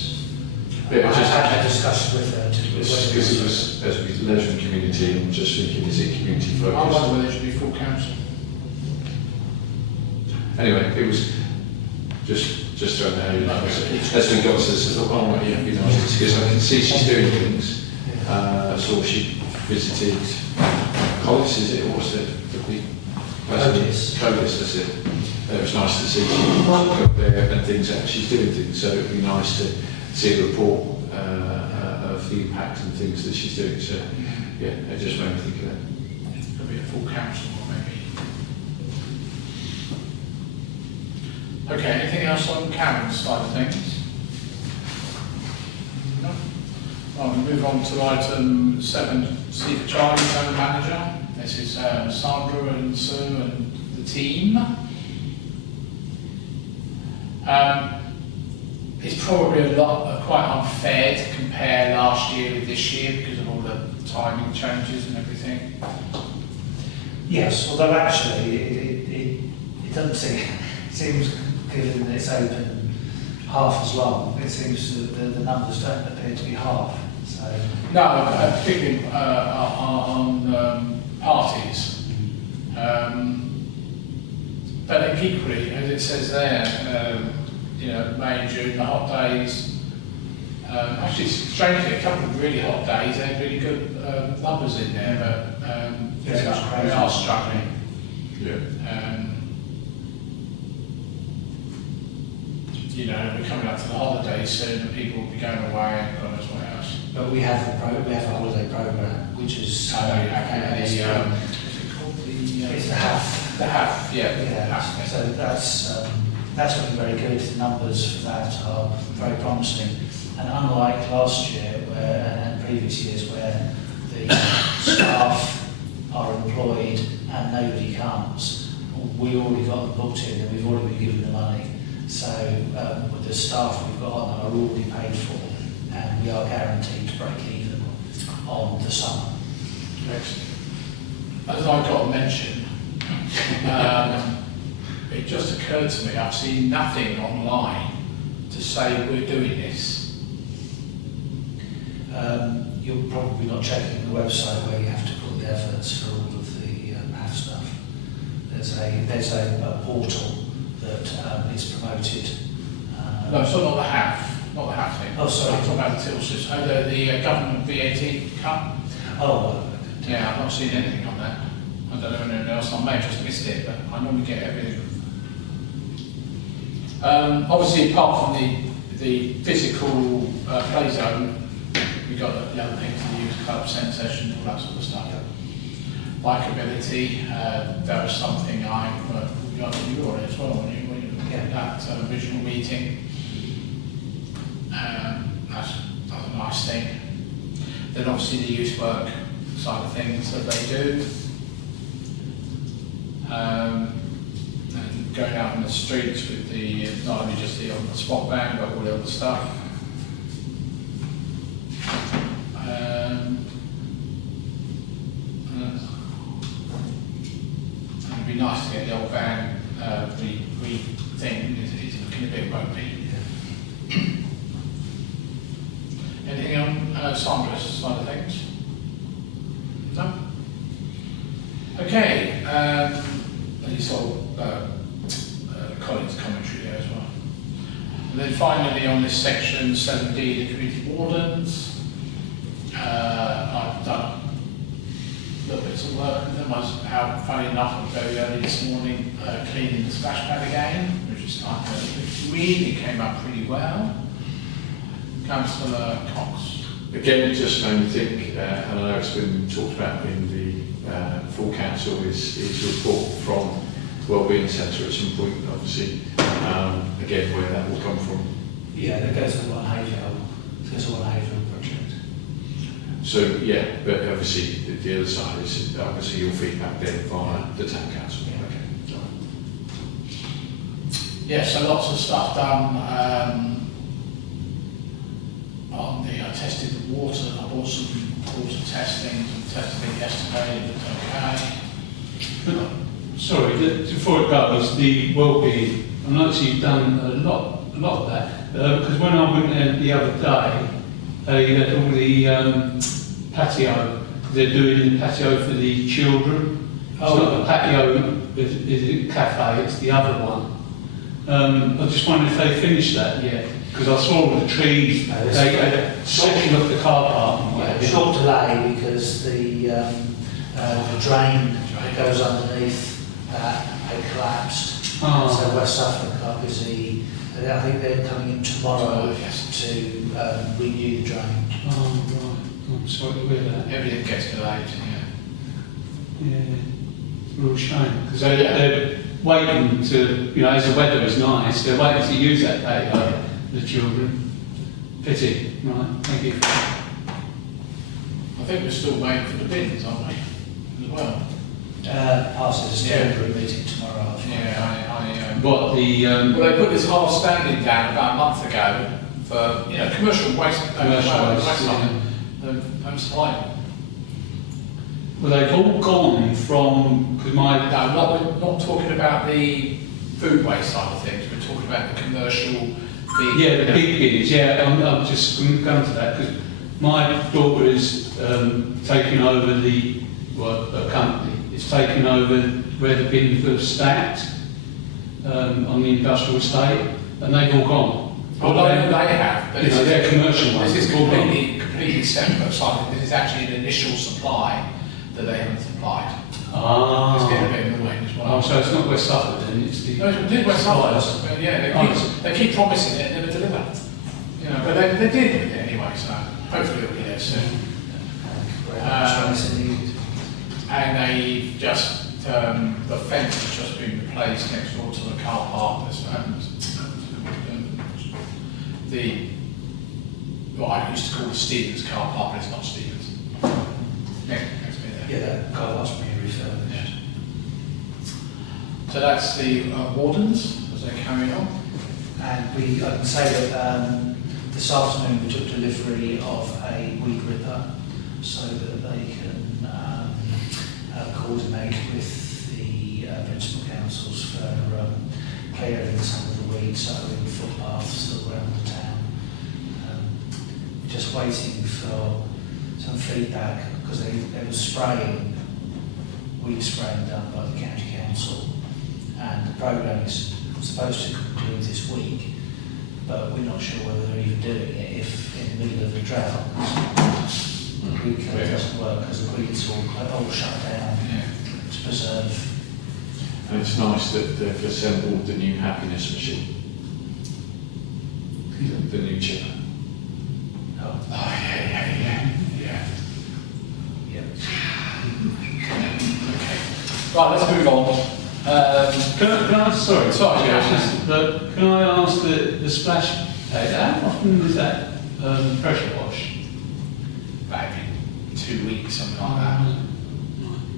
Yeah, I had a discussion with her. Because it was, as with leisure and community, I'm just thinking, is it community I focused? wonder whether it should be full council. Anyway, it was just throwing that in. As we got to this, I thought, oh, well, yeah, it'd be nice to see, because I can see she's doing things. I saw she visited Collis, is it, or was it the big Codis, that's it. It was nice to see she got there and things, and she's doing things, so it'd be nice to see a report of the impact and things that she's doing. So, yeah, it just made me think of that. Could be a full council, maybe. Okay, anything else on Karen's side of things? No? Well, we move on to item 7C for Charlie, Zone Manager. This is Sandra and Sue and the team. It's probably quite unfair to compare last year with this year because of all the timing changes and everything. yes, although actually it doesn't seems, given that it's open half as long, it seems that the numbers don't appear to be half. So No, particularly on parties. But equally, as it says there, you know, May, June, the hot days. Actually, strangely, a couple of really hot days, they had really good numbers in there, but we are struggling. Yeah. You know, we're coming up to the holidays soon, and people will be going away and God knows what else. but we have a holiday programme which is What's it called? it's the HAF. The HAF, yeah. Yeah, HAF. so that's looking very good. The numbers for that are very promising. And unlike last year and previous years where the staff are employed and nobody comes, we already got them booked in and we've already been given the money. So with the staff we've got on are already paid for, and we are guaranteed to break even on the summer. As I got mentioned, it just occurred to me, I've seen nothing online to say we're doing this. You're probably not checking the website where you have to put the efforts for all of the HAF stuff. There's a portal that is promoted. No, so not the HAF, not the HAF thing. Oh, sorry. I'm talking about the till system. The government VAT cut. Oh, Yeah, I've not seen anything on that. I don't know anyone else, I may have just missed it, but I normally get everything. Obviously, apart from the physical play zone, we've got the other things, the youth club, centre session, all that sort of stuff. Bikeability, that was something you were on it as well, when you Yeah. that visual meeting. That's a nice thing. Then obviously the youth work side of things that they do. And going out in the streets with the, not only just the on the spot ban, but all the other stuff. It'd be nice to get the old van thing. It's looking a bit ropey. Anything on Sandra's side of things? No? Okay, you saw Colin's commentary there as well. And then finally on this section 7D, the community wardens. I've done little bits of work with them. I was out, funny enough, very early this morning cleaning the splash pad again, which is starting to really came up pretty well. Councillor Cox. Again, it just made me think, and I know it's been talked about in the full council, is a report from the Wellbeing Centre at some point, obviously, again, where that will come from. yeah, that goes to one Haverhill. It goes to one Haverhill project. So, yeah, but obviously the other side is obviously your feedback then via the town council. Yeah. Okay. Yeah, so lots of stuff done on the, I tested the water, I bought some water testing and tested it yesterday, it looked okay. Sorry, before it goes, the well-being, I noticed you've done a lot of that, because when I went there the other day, they had all the patio, they're doing the patio for the children, not the patio, is it cafe, it's the other one. I just wondered if they finished that yet, because I saw all the trees, they section of the car park and whatever. Short delay because the drain that goes underneath that had collapsed. Oh. So West Suffolk are busy. I think they're coming in tomorrow to renew the drain. Oh, right. I'm sorry to hear that. Everything gets delayed, Yeah, it's a real shame, because they're waiting to, as the weather is nice, they're waiting to use that patio, the children. Pity, right, thank you. I think we're still waiting for the bins, aren't we, as well? Passes a steering group meeting tomorrow. What, the... Well, they put this whole standing down about a month ago for, commercial waste. Home supply. Well, they've all gone from, because No, we're not talking about the food waste side of things, we're talking about the commercial. the big bins, I'm just going to come to that, because my daughter is taking over a company, it's taking over where the bins were stacked on the industrial estate, and they've all gone. Although they have, but they're commercial ones. This is completely separate. This is actually an initial supply that they haven't supplied. It's getting a bit in the way as well. Oh, so it's not West Suffolk then, it's the... No, it's West Suffolk. But they keep promising it and never deliver. But they did it anyway, so hopefully it'll be there soon. And they just, the fence has just been replaced next door to the car park. What I used to call the Stevens car park, but it's not Stevens. Next bit there. Yeah, that car last being refurbished. So that's the wardens as they carry on. And I can say that this afternoon we took delivery of a weed ripper so that they can coordinate with the principal councils for clearing some of the weeds that are in footpaths around the town. Just waiting for some feedback because there was spraying, weed spraying done by the county council, and the programme is supposed to conclude this week, but we're not sure whether they're even doing it if in the middle of the drought the creek doesn't work because the creek's all shut down to preserve. And it's nice that they've assembled the new happiness machine, the new chipper. Oh, yeah. Yep. Okay. Right, let's move on. Can I ask, sorry, yeah. can I ask the splash pad, how often is that pressure wash? Maybe 2 weeks, something like that.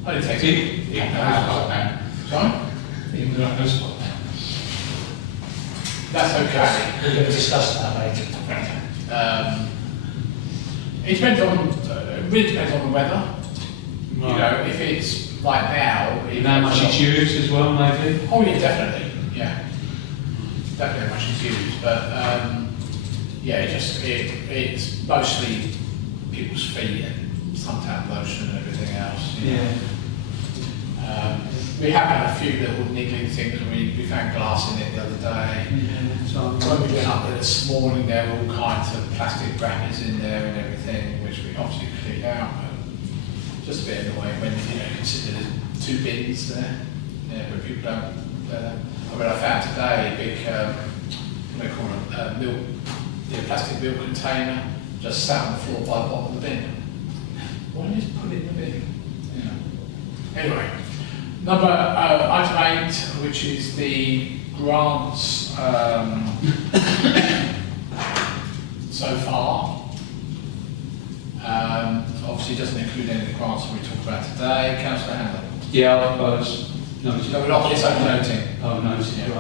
Only takes Even the house spot now. Sorry? Even the house spot now. That's okay. We're going to discuss that later. It depends on, it really depends on the weather. Right. If it's like now. And how much it's used as well, maybe? Oh yeah, definitely. Yeah. Definitely how much it's used. But it's mostly people's feet and suntan lotion and everything else. We have had a few little niggling things. We found glass in it the other day. When we went up there this morning, there were all kinds of plastic wrappers in there and everything, which we obviously cleaned out. But just a bit in the way when you consider there's 2 bins there. But people don't. I found today a big, what do they call it, milk, plastic milk container just sat on the floor by the bottom of the bin. Why don't you just put it in the bin? Anyway. Number item 8, which is the grants so far. Obviously, it doesn't include any of the grants that we talked about today. Councillor Handler. Yeah, I suppose. No, we're not noting. Oh, noting,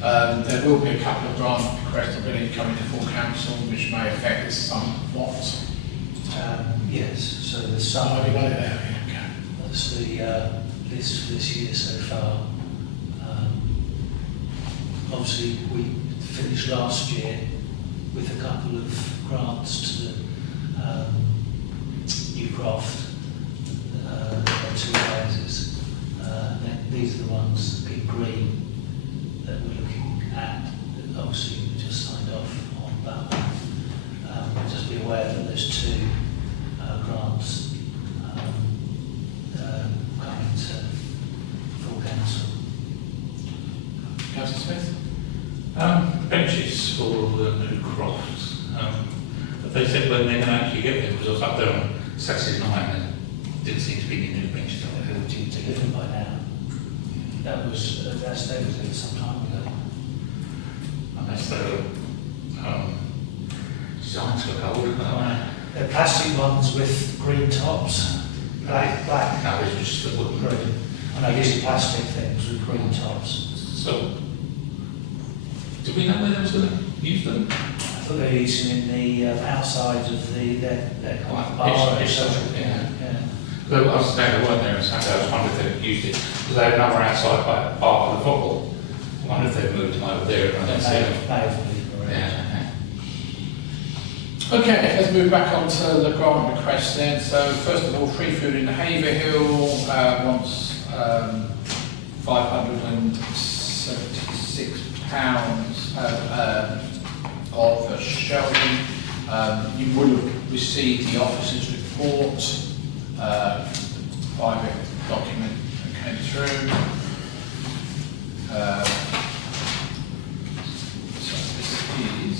right. There will be a couple of grant requests, I believe, coming to full council, which may affect this somewhat. Yes, so there's some. Have you got it there? That's the list for this year so far. Obviously, we finished last year with a couple of grants to the Newcroft two phases. Then these are the ones in green that we're looking at. Obviously, we just signed off on that one. Just be aware that there's two grants coming to full council. Councillor Smith? Benches for the new crofts. But they said when they're going to actually get them, because I was up there on Saturday night and there didn't seem to be any new benches up there. They were due to get them by now. That's they was in some time ago. Unless they're designed to look old, but They're plastic ones with green tops. Black. no, these were just the wooden. Green. I know these are plastic things with green tops. So, do we know where they was going to use them? I thought they were using in the outside of their kind of Like bar. pitch, or pitch, something. yeah. Yeah. They weren't there on Saturday. I was wondering if they used it because they had another outside by bar for the football. I wonder if they've moved them over there and I don't see them. Yeah. Okay, let's move back on to the grant request then. So first of all, free food in Haverhill wants £576 of shelving. You would have received the officer's report, private document that came through. So this is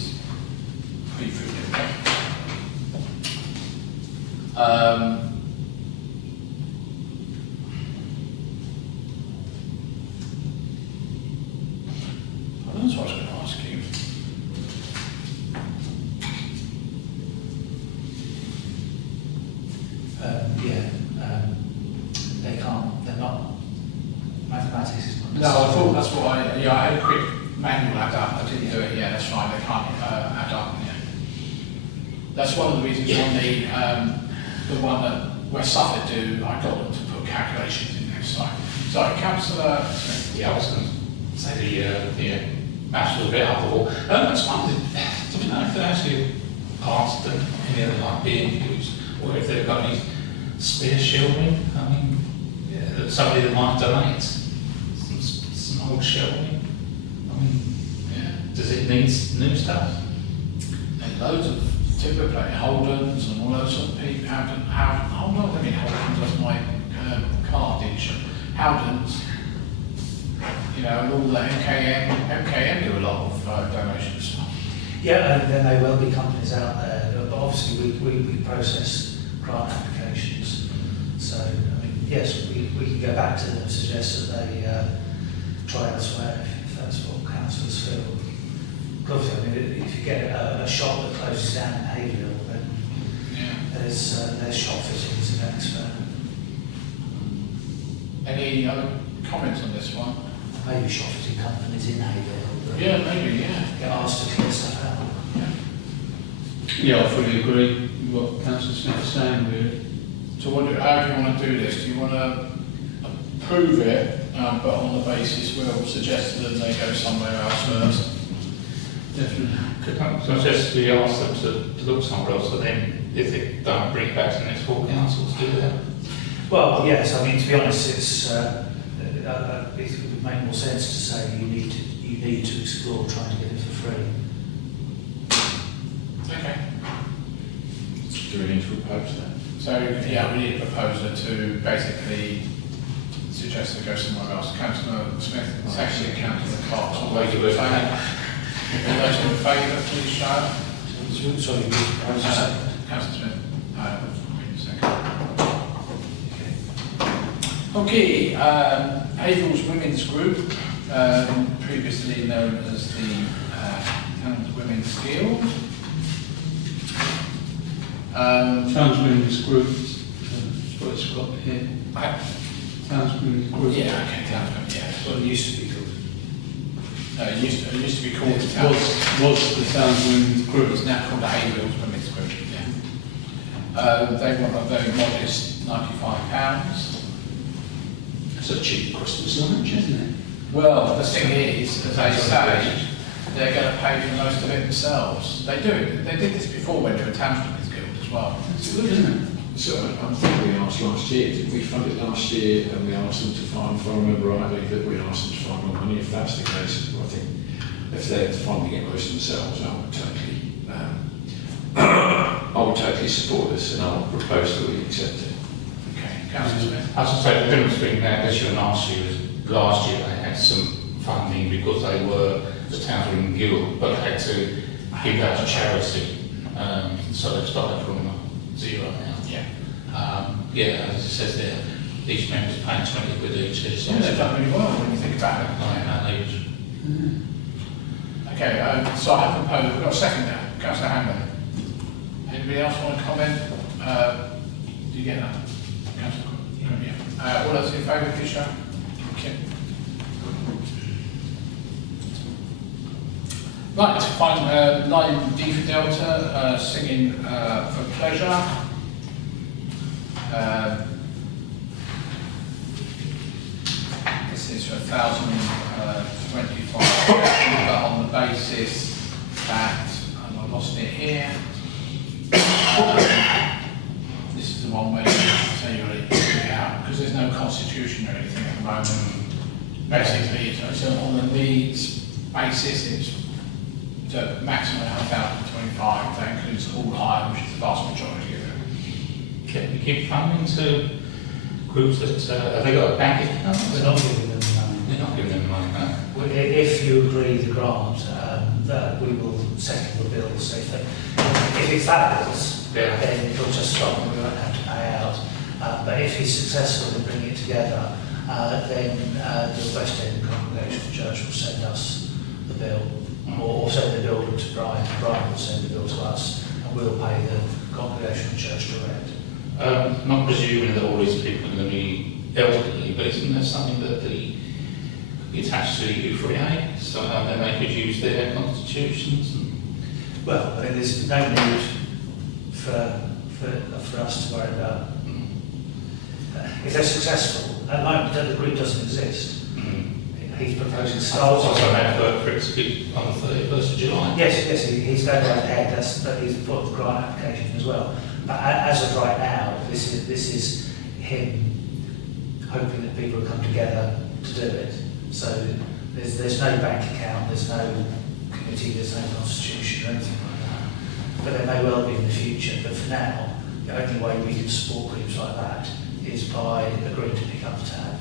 free food in that's what I was going to ask you. They can't, they're not, mathematics is not. No, I thought that's what I had a quick manual add up. I didn't do it. Yeah, that's fine. They can't add up. Yeah. That's one of the reasons on the one that West Suffolk do. I got them to put calculations in there. Sorry, Councillor Smith. Yeah, I was going to say the maths was a bit up the wall. I just wondered, do we know if they're actually past and any of them like being used, or if they've got any spare shelving? I mean, that somebody that might donate some old shelving. I mean, does it need new stuff? And loads of timber plate Holdens and all those sort of people. Hold on, I mean Holdens. That's my cartage. Howdens. You know, and all the MKM do a lot of donation stuff. Yeah, and then there will be companies out there, but obviously we process grant applications. So, I mean, yes, we can go back to them and suggest that they try elsewhere if that's what councillors feel. Obviously, I mean, if you get a shop that closes down in Haverhill, then there's shop fittings and expert. Any other comments on this one? Maybe shop fitting companies in Haverhill. Yeah, maybe, yeah. Get asked to clear stuff out. Yeah, I fully agree with what Councillor Smith is saying, really. So how do you want to do this? Do you want to approve it, but on the basis we'll suggest that they go somewhere else first? Definitely. Could I suggest we ask them to look somewhere else, but then if they don't bring it back to the next four councils, do that? Well, yes. I mean, to be honest, it would make more sense to say you need to explore trying to get it for free. Okay. Do we need to propose that? So, yeah, we need a proposer to basically suggest they go somewhere else. Councillor Smith, secondly, Councillor Clark. All those in favour? All those in favour, please show. Sorry, Councillor Smith. Second. Okay, Haverhill's Women's Group, previously known as the Town's Women's Guild. Town's Women's Group, that's what it's got here. Town's Women's Group. Yeah, okay, Town's Women's, yeah. That's what it used to be called. It used to be called It the Town's. was the Town's Women's Group. It's now called the Haverhill's Women's Group, yeah. They want a very modest £95. It's a cheap Christmas lunch, isn't it? Well, the thing is, as they say, they're going to pay for most of it themselves. They do it. They did this before when they were Town's Women's Guild as well. It's good, isn't it? So I think we asked last year, did we fund it last year, and we asked them to find, if I remember rightly, that we asked them to find more money. If that's the case, I think if they're funding it most themselves, I would totally support this, and I would propose that we accept it. Okay, Councillor Smith. As I say, the difference between this year and last year is last year they had some funding because they were, the towns were in guild, but they had to give that to charity. So they've started from zero now. Yeah, as it says there, each member's paying 20 quid each. Yeah, they've done really well when you think about it. Okay, so I have proposed, we've got a second now, Councillor Hamlin. Anybody else want to comment? Do you get that? Councillor? Yeah. All those in favour, please show. Okay. Right, fine, line D for Delta, singing for pleasure. This is for 1,025, but on the basis that, and I lost it here, this is the one where you say you're ready to put it out, because there's no constitution or anything at the moment. Basically, so on the needs basis, it's to maximum 1,025, that includes all hire, which is the vast majority of it. Can we keep funding to groups that, have they got a bank account? We're not giving them the money. They're not giving them the money, no. If you agree the grant, that we will settle the bills. So if it's that bills, then it'll just stop and we won't have to pay out. But if he's successful in bringing it together, then the West End Congregational Church will send us the bill, or send the bill to Brian. Brian will send the bill to us, and we'll pay the Congregational Church direct. Not presuming that all these people are going to be elderly, but isn't there something that could be attached to U3A, so then they could use their constitutions? Well, I mean, there's no need for us to worry about. If they're successful, at the moment the group doesn't exist. He's proposing stars. Also an advert for it to be on the 31st of July. Yes, he's going right ahead. But he's put the grant application as well. But as of right now, this is him hoping that people will come together to do it. So there's no bank account, there's no committee, there's no constitution or anything like that. But there may well be in the future. But for now, the only way we can support groups like that is by agreeing to pick up the tab.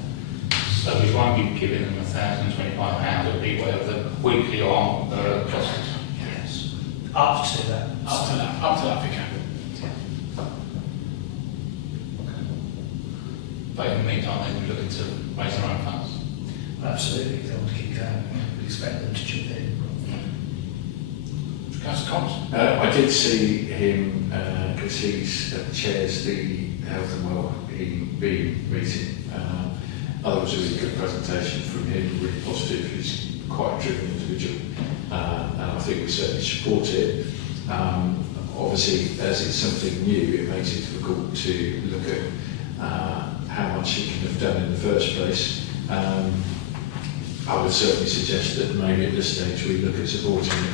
So we won't be giving them £1,025, it'll be whatever the weekly on cost. Yes. Up to that. Up to that figure. But in the meantime, they'll be looking to raise their own funds. Absolutely, if they want to keep going, we expect them to chip in. Councillor Cox? I did see him, because he chairs the Health and Wellbeing meeting. That was a really good presentation from him, really positive. He's quite a driven individual, and I think we certainly support it. Obviously, as it's something new, it makes it difficult to look at how much he can have done in the first place. I would certainly suggest that maybe at this stage we look at supporting it,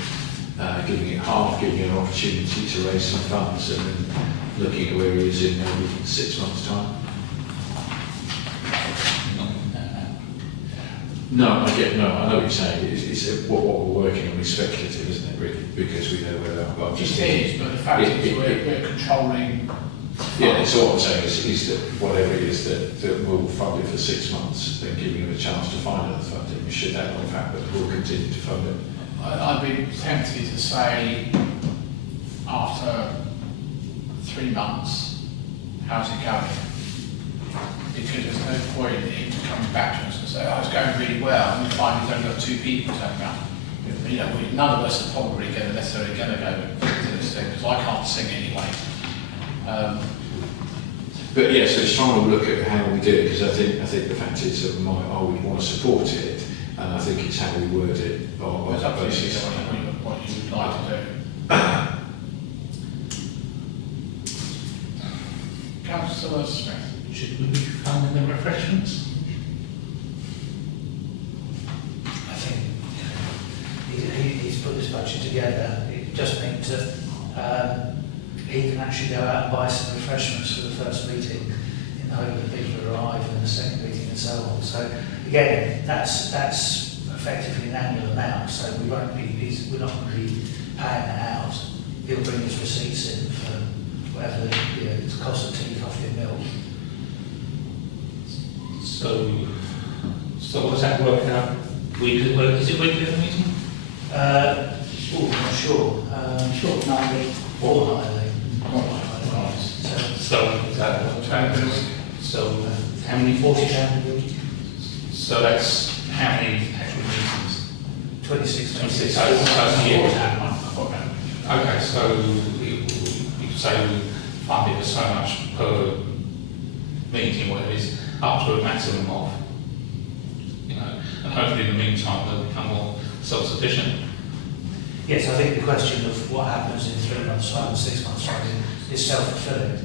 giving it half, giving it an opportunity to raise some funds, and then looking at where he is in maybe 6 months' time. No, I know what you're saying. It's what we're working on is speculative, isn't it, really? Because we know where that will. It is, but the fact is we're controlling. Yeah, so what I'm saying is that whatever it is that we'll fund it for 6 months, then giving him a chance to find other funding. Should that not happen, we'll continue to fund it. I'd be tempted to say after 3 months, how's it going? Because there's no point in him coming back to us and say, oh, it's going really well, and we find we've only got 2 people turning up. You know, none of us are probably necessarily going to go to this thing, because I can't sing anyway. But yeah, so it's trying to look at how we do it, because I think the fact is that I would want to support it, and I think it's how we word it on that basis. What you would like to do. Councillor Smith. Should we be funding the refreshments? I think he's put this budget together. It just means that he can actually go out and buy some refreshments for the first meeting in the hope that people arrive in the second meeting and so on. So again, that's effectively an annual amount, so we're not going to be paying that out. He'll bring his receipts in for whatever the cost of tea, coffee and milk. So what does that work out? Weekly, is it weekly meeting? I'm not sure. Fortnightly. Fortnightly. Right. So how many? 40 pounds a week? So that's how many actual meetings? 26. 26 over a year. Okay, so you could say we fund it for so much per meeting, whatever it is, up to a maximum of, and hopefully in the meantime they'll become more self-sufficient. Yes, I think the question of what happens in 3 months' time and 6 months' time is self-fulfilling.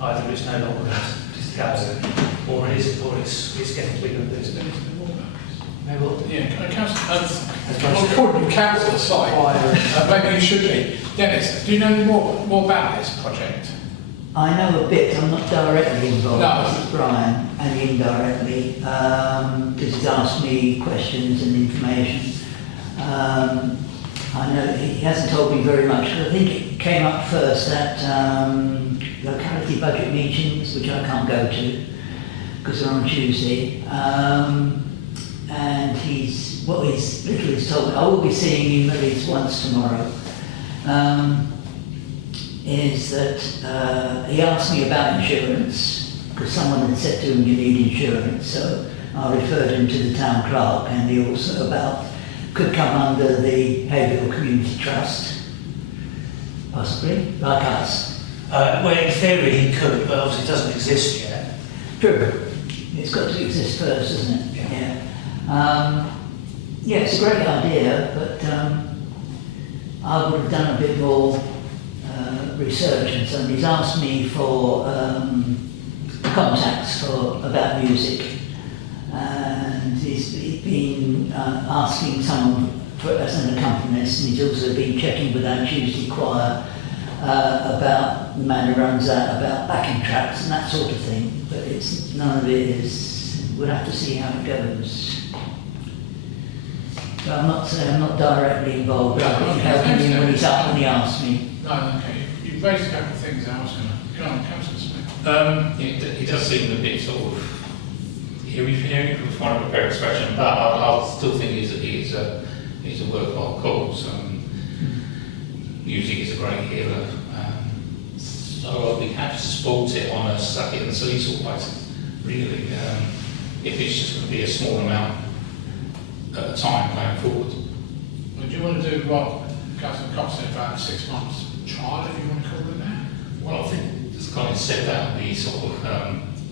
Either it's no longer just go, or it's getting bigger and bigger. Maybe Councillor, according to council side, maybe you should be. Dennis, do you know any more about this project? I know a bit. I'm not directly involved. No. This is Brian, and indirectly, because he's asked me questions and information. I know he hasn't told me very much, but I think it came up first at locality budget meetings, which I can't go to because they're on Tuesday. And he's literally told me, I will be seeing him at least once tomorrow, is that he asked me about insurance, because someone had said to him you need insurance, so I referred him to the town clerk, and he also could come under the Haverhill Community Trust, possibly, like us. Well, in theory he could, but obviously it doesn't exist yet. True. It's got to exist first, isn't it? Yeah. Yeah, it's a great idea, but I would have done a bit more research, and so he's asked me for contacts about music, and he's been asking someone as an accompanist, and he's also been checking with our Tuesday choir about the man who runs that, about backing tracks and that sort of thing, but none of it is, we'll have to see how it goes. So I'm not saying I'm not directly involved, but I've been helping him when he's up and he asked me. No, okay. You raised a couple of things I was going to... Go on, Councillor Smith. It does seem a bit sort of eerie, for want of a better expression, but I still think it's a worthwhile cause. Music is a great healer, so I'll be happy to support it on a suck it and see sort of basis, really, if it's just going to be a small amount at a time going forward. Well, do you want to do what Councillor Cox said about 6 months trial, if you want to call it that? Well, I think, as Colin said, that would be sort of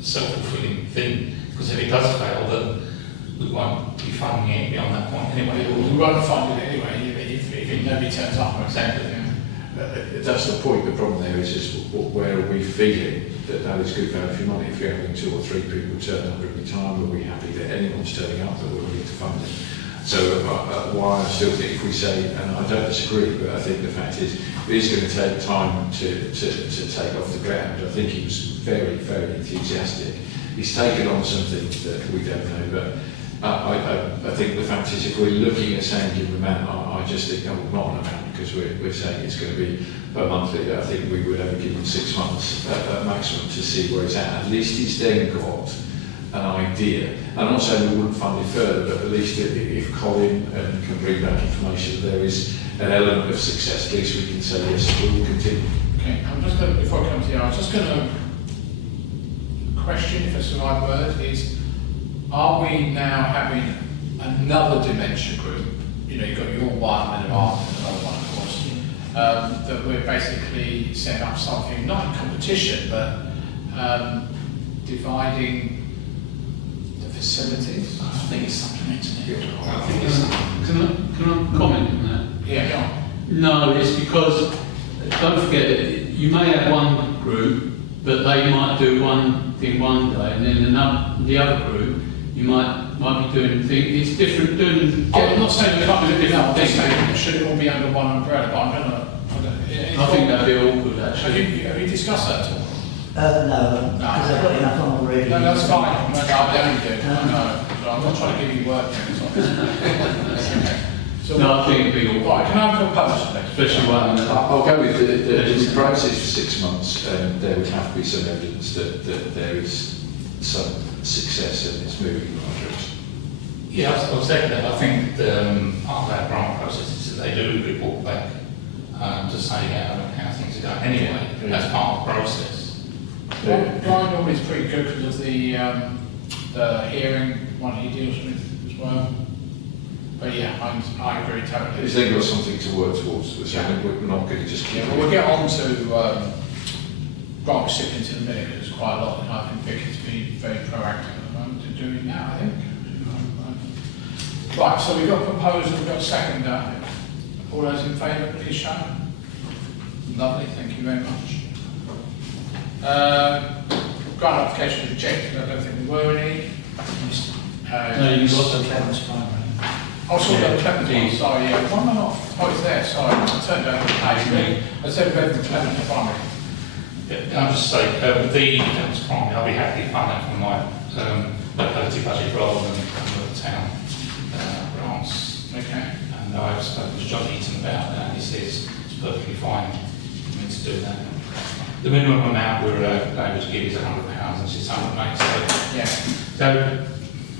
self-fulfilling thing, because if it does fail, then we won't be funding it beyond that point anyway. We won't fund it anyway, if nobody turns up. Exactly. Yeah. That's the point. The problem there is where are we feeling that is good value for money? If you're having 2 or 3 people turn up every time, are we happy that anyone's turning up that we're willing to fund it? So why I still think if we say, and I don't disagree, but I think the fact is it is going to take time to take off the ground. I think he was very, very enthusiastic. He's taken on something that we don't know, but I think the fact is if we're looking at saying give an amount, I just think not an amount, because we're saying it's going to be per monthly. I think we would have given 6 months at maximum to see where it's at. At least he's then got an idea. I'm not saying we wouldn't fund it further, but at least if Colin can bring back information that there is an element of success, at least we can say yes, we will continue. Okay, I'm just going to, before I come to you, I was just going to question, if that's the right word, is are we now having another dementia group? You know, you've got your one and another one, of course, that we're basically setting up something, not in competition, but dividing the facilities? I think it's supplementary. I think it's, can I comment on that? Yeah, go on. No, it's because, don't forget, you may have one group, but they might do one thing one day, and then the other group, you might be doing things, it's different, doing... I'm not saying we can't do different different things. things, should it all be under one umbrella, but I'm I think that'd be awkward actually. Have you discussed that at all? No, because I've got enough on already. No, that's fine. No, I don't do. No, so I'm not trying to give you work here. So No, I think it'd be awkward. right, can I have a proposal then? Especially one. I'll go with the process for 6 months. There would have to be some evidence that there is some success and it's moving in the right direction. Yeah, I'll second that. I think part of our grant process is that they do report back to say how things are going anyway. That's part of the process. Brian normally is pretty good because of the hearing one he deals with as well. But yeah, I agree totally. It's then got something to work towards. So Yeah. we're not going to just keep. Yeah, well, we'll get on to grant recipients in a minute because there's quite a lot, and I think Vicky's been very proactive at the moment in doing that, I think. Right, so we've got a proposal, we've got a second. All those in favour, please show. Lovely, thank you very much. Grant application rejected, I don't think there were any. No, you've got the Clements primary. Oh, sorry, the Clements one, sorry, yeah. Why am I not? Oh, it's there, sorry. I turned over the page. I said about the Clements primary. Can I just say, with the Clements primary, I'll be happy to fund that from my locality budget rather than the town grants. Okay. And I've spoken to John Eaton about that, and he says it's perfectly fine for me to do that. The minimum amount we're able to give is £100, and she's 100 so Yeah. so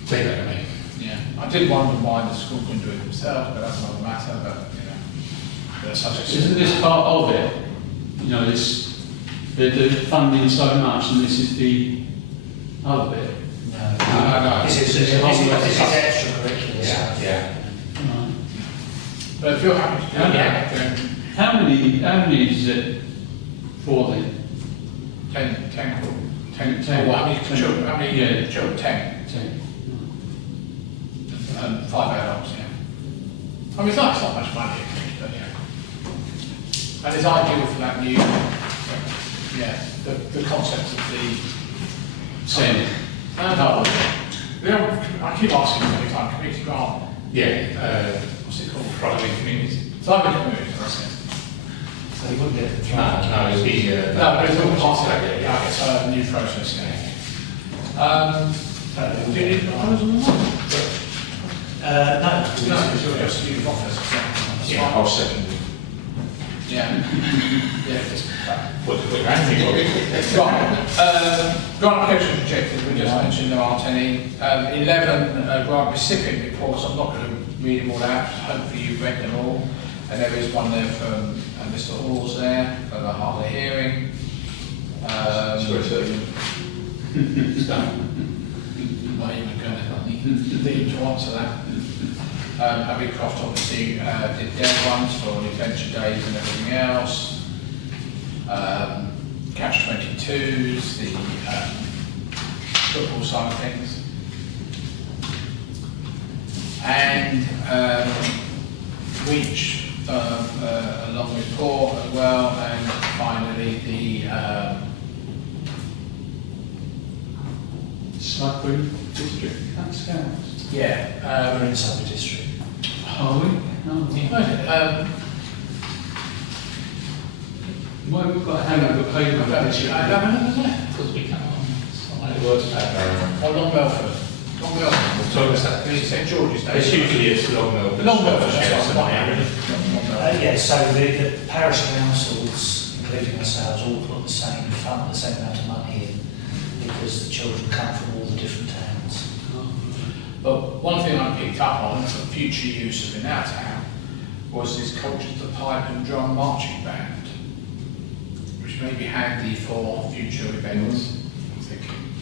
take that to me. Yeah. I did wonder why the school couldn't do it themselves, but that's not a matter, but, you know, they're such a... Isn't this part of it? You know, they're funding so much, and this is the other bit. No. This is extracurricular stuff. Yeah. Right. But if you're happy to do that, then How many is it for then? 10. 10. Well, how many children? How many Yeah. children? 10. 10. And 5 adults, yeah. I mean, it's not much money, but yeah. And it's ideal for that new, the concept of the... Senate. No, I keep asking every time, community grant. Yeah, What's it called? private community. Private community, that's it. So you wouldn't get the No, it'd be... No, but it's all part of it, yeah, it's a new process, yeah. Do you need a proposal on that? no. No, because you're just new office, yeah. That's Yeah. fine. I'll second it. Yeah. Yeah, just... What the Grant application rejected, we just mentioned there aren't any. 11 grant recipient reports, I'm not going to read them all out, hopefully you've read them all. And there is one there from Mr. Hall's there, for the Hartley hearing. Sorry, second. Not even going to need to answer that. Abbey Croft obviously did their ones for the adventure days and everything else. Catch 22s, the football side of things. And Reach, a long report as well, and finally the Cycling district. That's counts. yeah, We're in Surrey district. Are we? No. Why we've got a hand over paper district? Because we can't. It works out. Or Long Belford. Long Belford. So is that? It's St George's Day. It's usually it's Long Melbourne. Long Belford, Yeah, that's so right. yeah. Yeah, so the parish councils, including ourselves, all put the same fund, the same amount of money in because the children come from all the different towns. But one thing I picked up on for future use of in our town was this culture to pipe and drum marching band, which may be handy for future events, I'm thinking,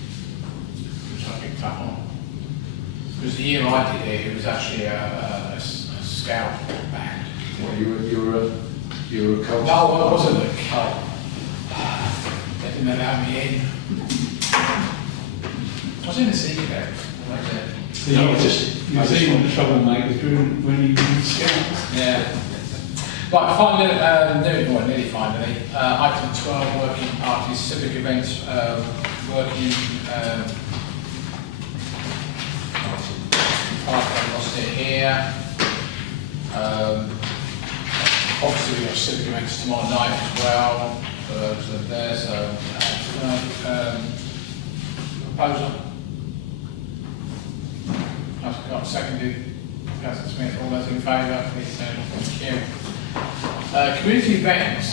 which I picked up on. Because the year I did it, it was actually a scout band. Well, you were a coach. No, I wasn't a cult. They didn't allow me in. I was in the sea there. So you were seeing the troublemakers when you were scouts. Yeah. Right, finally, nearly finally, item 12, working parties, civic events, working party, I lost it here. Obviously, we've got civic events tomorrow night as well, for those that are there, so, proposal. Councillor Cox, seconded. Councillor Smith, all those in favour, please say thank you. Community events,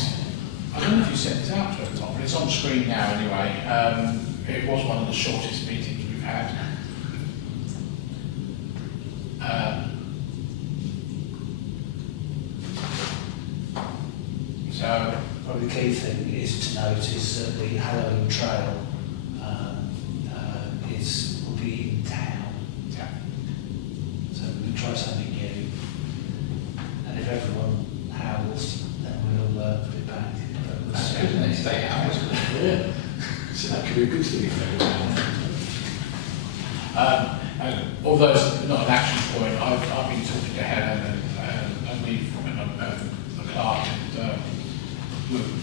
I don't know if you sent this out to us, but it's on screen now anyway. It was one of the shortest meetings we've had. So, Probably the key thing is to note is that the Haverhill Trail will be in town. yeah. So we can try something new. And if everyone howls, then we'll put it back. But we'll That's see. good, they stay out. Yeah. So that could be a good thing if they were. And although it's not an action point, I've been talking to Helen and we've, the clerk, and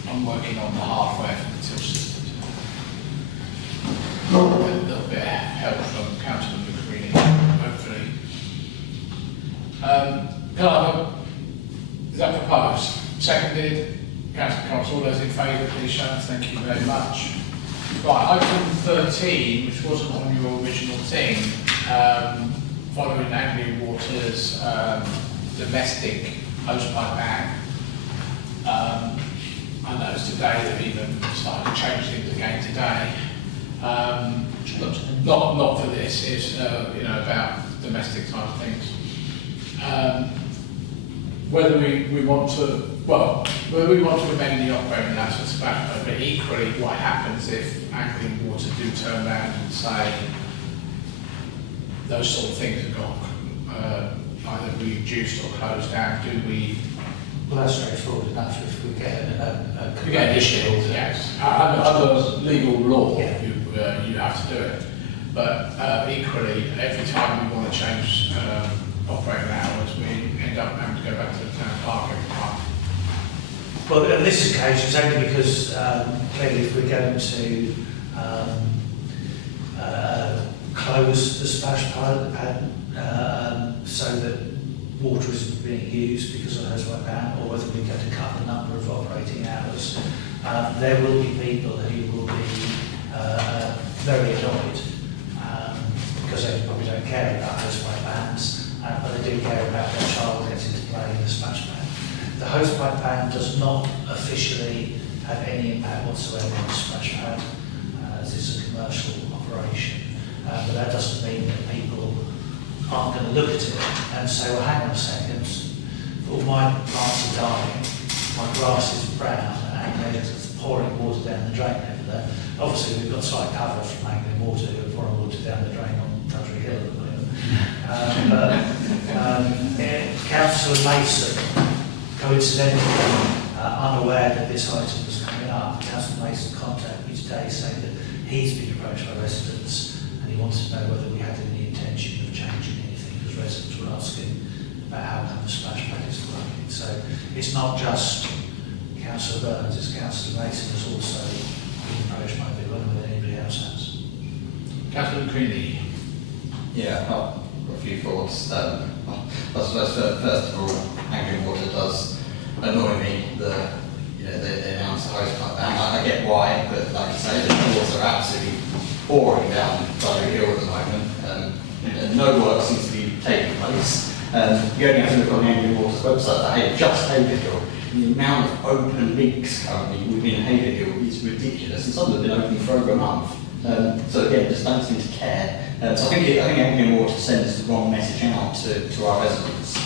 I'm working on the hardware for the till system. A little bit of help from Councillor McCready, hopefully. Is that proposed? Seconded? Councillor Cox, all those in favour, please show us. Thank you very much. Right, item 13, which wasn't on your original thing, following Anglian Water's domestic hosepipe ban. I noticed today they've even started to change things again today. Not for this, it's about domestic type of things. Whether we want to amend the operating license back, but equally what happens if Anglian Water do turn around and say those sort of things have got either reduced or closed down, do we? Well, that's straightforward enough. If we get You get additional, yes. Under legal law, Yeah. you have to do it. But equally, every time we want to change operating hours, we end up having to go back to the town clerk every time. Well, on this occasion, it's only because clearly if we're going to close the splash pad so that water isn't being used because of the hosepipe ban, or whether we're going to cut the number of operating hours, there will be people who will be very annoyed because they probably don't care about hosepipe bans, but they do care about their child getting to play in the splash pad. The hosepipe ban does not officially have any impact whatsoever on the splash pad, as it's a commercial operation. But that doesn't mean that people aren't going to look at it and say, well, hang on a second, all my plants are dying, my grass is brown, and there's pouring water down the drain over there. Obviously, we've got slight cover from Anglian Water, who are pouring water down the drain on Haverhill at the moment. Councillor Mason, coincidentally, unaware that this item was coming up, Councillor Mason contacted me today saying that he's been approached by residents and he wanted to know whether we had any intention of changing anything, because residents were asking about how come the splash pad isn't working. So it's not just Councillor Burns, it's Councillor Mason has also been approached by the one that anybody else has. Councillor McCready. Yeah, I've got a few thoughts. First of all, Anglian Water does annoy me. They announce a hosepipe ban. I get why, but like you say, the water are absolutely pouring down Haverhill at the moment, and no work seems to be taking place. You only have to look on the Anglian Water's website for just Haverhill. The amount of open leaks currently within Haverhill is ridiculous, and some have been open for over a month. So again, just don't seem to care. So I think Anglian Water sends the wrong message out to our residents.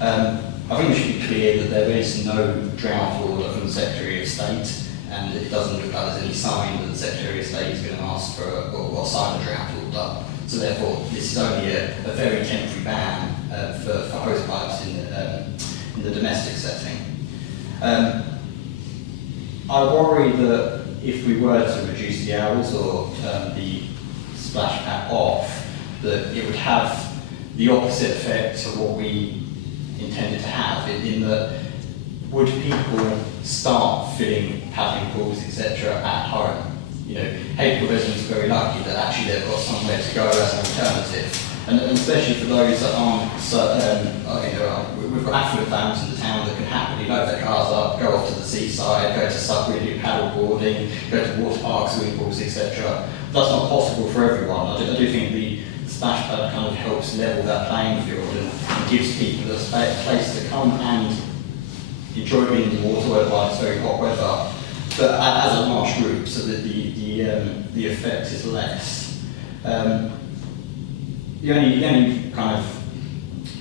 I think we should be clear that there is no drought order from the Secretary of State, and it doesn't look like there's any sign that the Secretary of State is going to ask for or sign a drought order. So therefore, this is only a very temporary ban for hosepipes in the domestic setting. I worry that if we were to reduce the hours or turn the splash pad off, that it would have the opposite effect of what we intended to have, in that would people start filling paddling pools, etc. at home? Haverhill residents are very lucky that actually they've got somewhere to go as an alternative, and especially for those that aren't, we've got affluent families in the town that can happily load their cars up, go off to the seaside, go to Sudbury, do paddle boarding, go to water parks, swimming pools, etc. That's not possible for everyone. I do think the splash pad kind of helps level that playing field and gives people a place to come and enjoy being in the water, whether it's very hot weather, but as a large group, so that the effect is less. The only kind of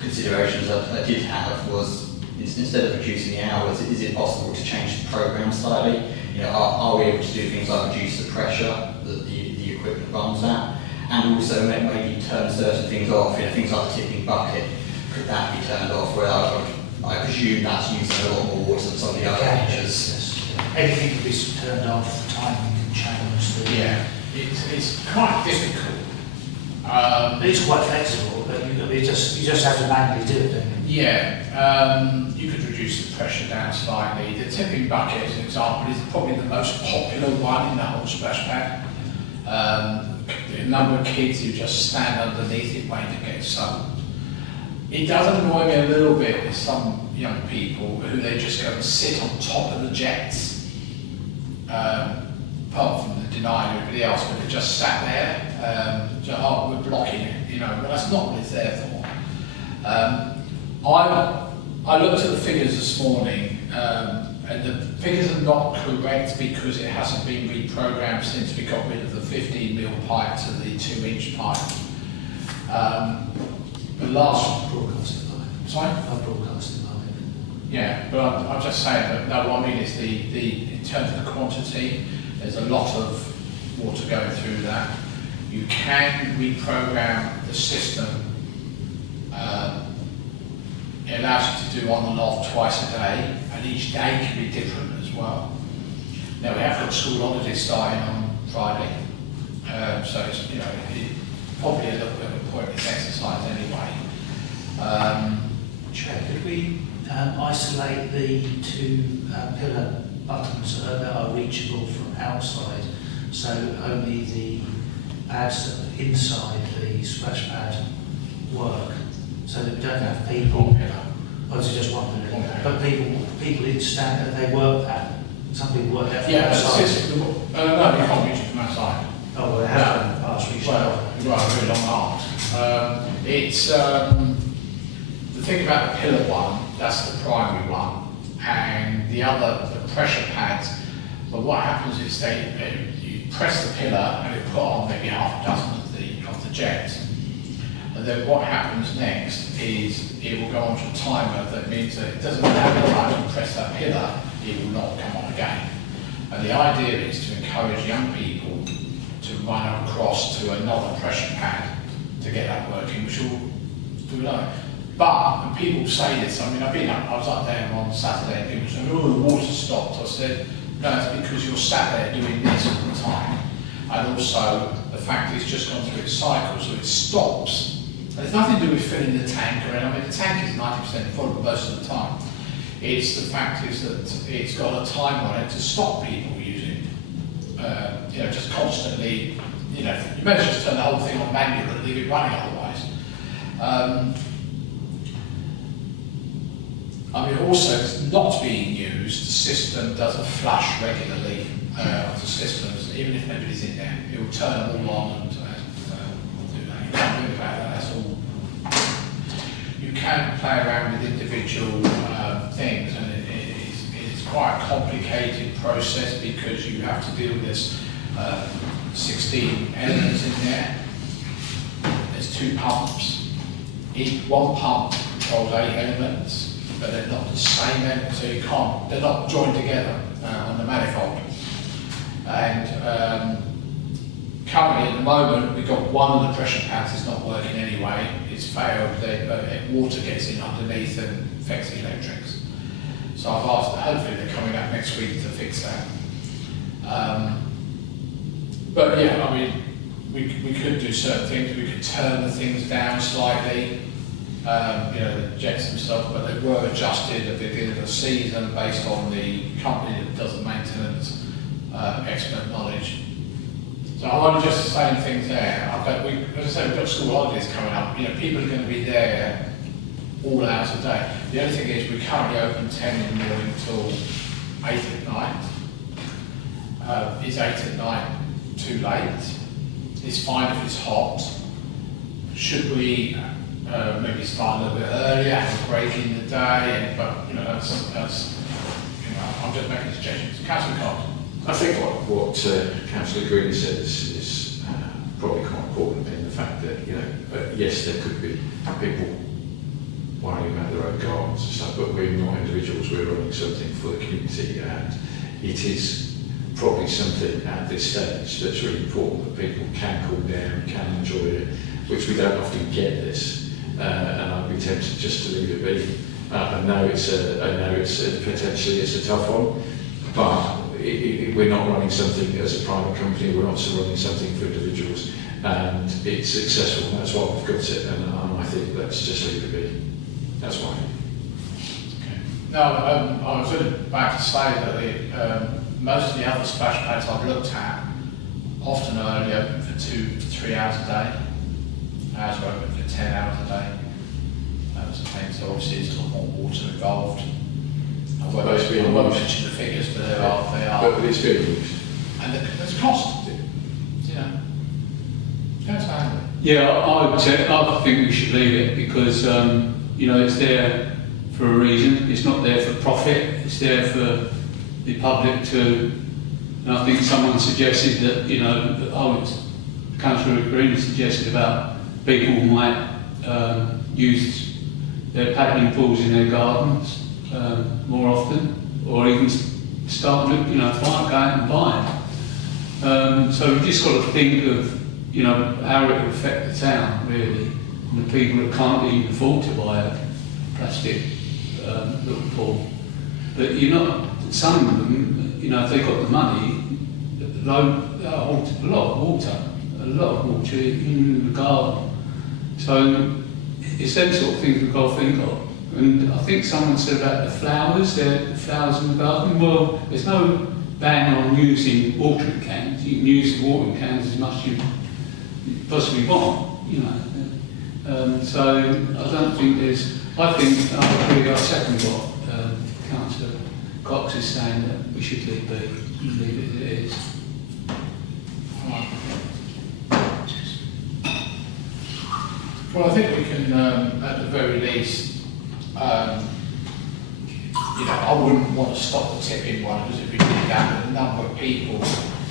considerations I did have was, instead of reducing the hours, is it possible to change the programme slightly? You know, are we able to do things like reduce the pressure that the equipment runs at, and also maybe turn certain things off? You know, things like the tipping bucket, could that be turned off? Well, I presume that's using a lot more water than some of the other features. Yes. Anything can be turned off, the timing can change. Yeah, it's quite difficult. It's quite flexible, but you just have to manually do it, don't you? Yeah, you could reduce the pressure down slightly. The tipping bucket, as an example, is probably the most popular one in the whole splash pad. The number of kids who just stand underneath it waiting to get soaked. It does annoy me a little bit with some young people who they just go and sit on top of the jets, apart from the denial of everybody else, but they just sat there, oh, we're blocking it, you know, but that's not what it's there for. I looked at the figures this morning, and the figures are not correct because it hasn't been reprogrammed since we got rid of the 15mm pipe to the 2-inch pipe. The last broadcasting line. Sorry? Our broadcasting line. Yeah, but I'm just saying that no, what I mean is in terms of the quantity, there's a lot of water going through that. You can reprogram the system. It allows you to do on and off twice a day, and each day can be different as well. Now we have got school holidays starting on Friday, so it's, you know, probably a little bit of a pointless exercise anyway. Chair, could we isolate the two pillar buttons that are reachable from outside, so only the pads that are inside the splash pad work, so that we don't have people, or is it just one pillar? But people in stand, they work that, some people work that from outside. No, you can't reach it from outside. Oh, well, they have in the past reached out. Well, a very long arms. It's the thing about the pillar one, that's the primary one, and the other, the pressure pads. But what happens is you press the pillar and it put on maybe half a dozen of the jets. And then what happens next is it will go onto a timer that means that it doesn't matter how many times you press that pillar, it will not come on again. And the idea is to encourage young people to run across to another pressure pad to get that working, which will do that. But when people say this, I mean, I was up there on Saturday and people said, oh, the water stopped. I said, no, it's because you're sat there doing this all the time. And also, the fact it's just gone through its cycle, so it stops. And it's nothing to do with filling the tank or anything. I mean, the tank is 90% full most of the time. It's the fact is that it's got a time on it to stop people using, you know, just constantly, you know, you may as well just turn the whole thing on manual and leave it running otherwise. I mean, also, it's not being used, the system doesn't flush regularly of the systems, even if nobody's in there. It will turn them all on and do that. You can't do about that, that's all. You can play around with individual things, and it's quite a complicated process because you have to deal with this 16 elements in there. There's 2 pumps. One pump controls 8 elements, but they're not the same element, so you can't, they're not joined together on the manifold. And currently at the moment, we've got one of the pressure pads that's not working anyway. It's failed, water gets in underneath and affects the electrics. So I've asked, hopefully they're coming up next week to fix that. But yeah, I mean, we could do certain things. We could turn the things down slightly, you know, the jets themselves, but they were adjusted at the beginning of the season based on the company that does the maintenance, expert knowledge. So I'm only just saying things there. As I say, we've got school holidays coming up. You know, people are going to be there all hours of the day. The only thing is, we currently open 10 in the morning till 8 at night. Is 8 at night too late? It's fine if it's hot. Should we maybe start a little bit earlier, have a break in the day? But you know, that's you know, I'm just making suggestions. Councillor Cox. I think what Councillor Green said is probably quite important in the fact that, you know, yes, there could be people worrying about their own gardens and stuff, but we're not individuals, we're running something for the community, and it is probably something at this stage that's really important that people can cool down, can enjoy it, which we don't often get this, and I'd be tempted just to leave it be. I know it's potentially it's a tough one, but we're not running something as a private company, we're also running something for individuals, and it's successful, and that's why we've got it, and I think let's just leave it be. That's why. Okay. No, I was about to say that most of the other splash pads I've looked at often are only open for 2 to 3 hours a day. Ours are open for 10 hours a day. That's the thing, so obviously there's a lot more water involved. I won't mention the figures, but they are. But it's being used. And there's a cost. You know. That's how. Yeah, I think we should leave it because you know, it's there for a reason. It's not there for profit. It's there for the public to. And I think someone suggested that, you know, Councillor Green suggested about people might use their paddling pools in their gardens more often, or even start, you know, go out and buy them. So we've just got to think of, you know, how it will affect the town, really, and the people that can't even afford to buy a plastic little pool. But you're not, some of them, you know, if they've got the money, a lot of water in the garden. So it's them sort of things we've got to think of. And I think someone said about the flowers in the garden. Well, there's no ban on using watering cans. You can use the watering cans as much as you possibly want, you know. So I don't think there's. I think I agree. I second what Councillor Cox is saying, that we should leave it as it is. Well, I think we can, at the very least, you know, I wouldn't want to stop the tipping one, because if we did that with a number of people,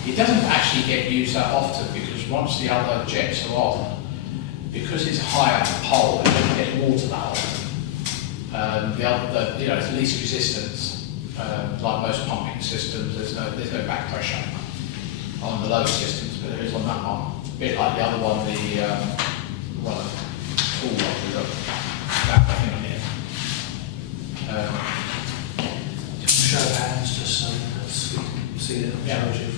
it doesn't actually get used that often, because once the other jets are on, because it's high up the pole, it doesn't get water that often. You know, it's least resistance, like most pumping systems. There's no back pressure on the low systems, but there is on that one. A bit like the other one, the cool one with that thing on here. Just show of hands, just so that we see the majority of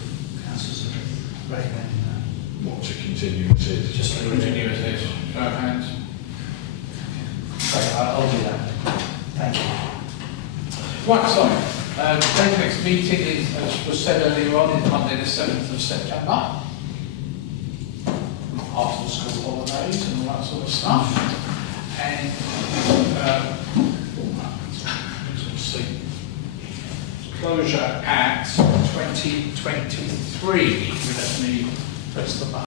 councillors are recommending that. What to continue as is. Just so Continue as is. Show of hands. Okay, I'll do that. Thank you. Right, so today's next meeting is, as was said earlier on, is Monday the 7th of September. After the school holidays and all that sort of stuff. And let's see. Closure at 2023. Let me press the button.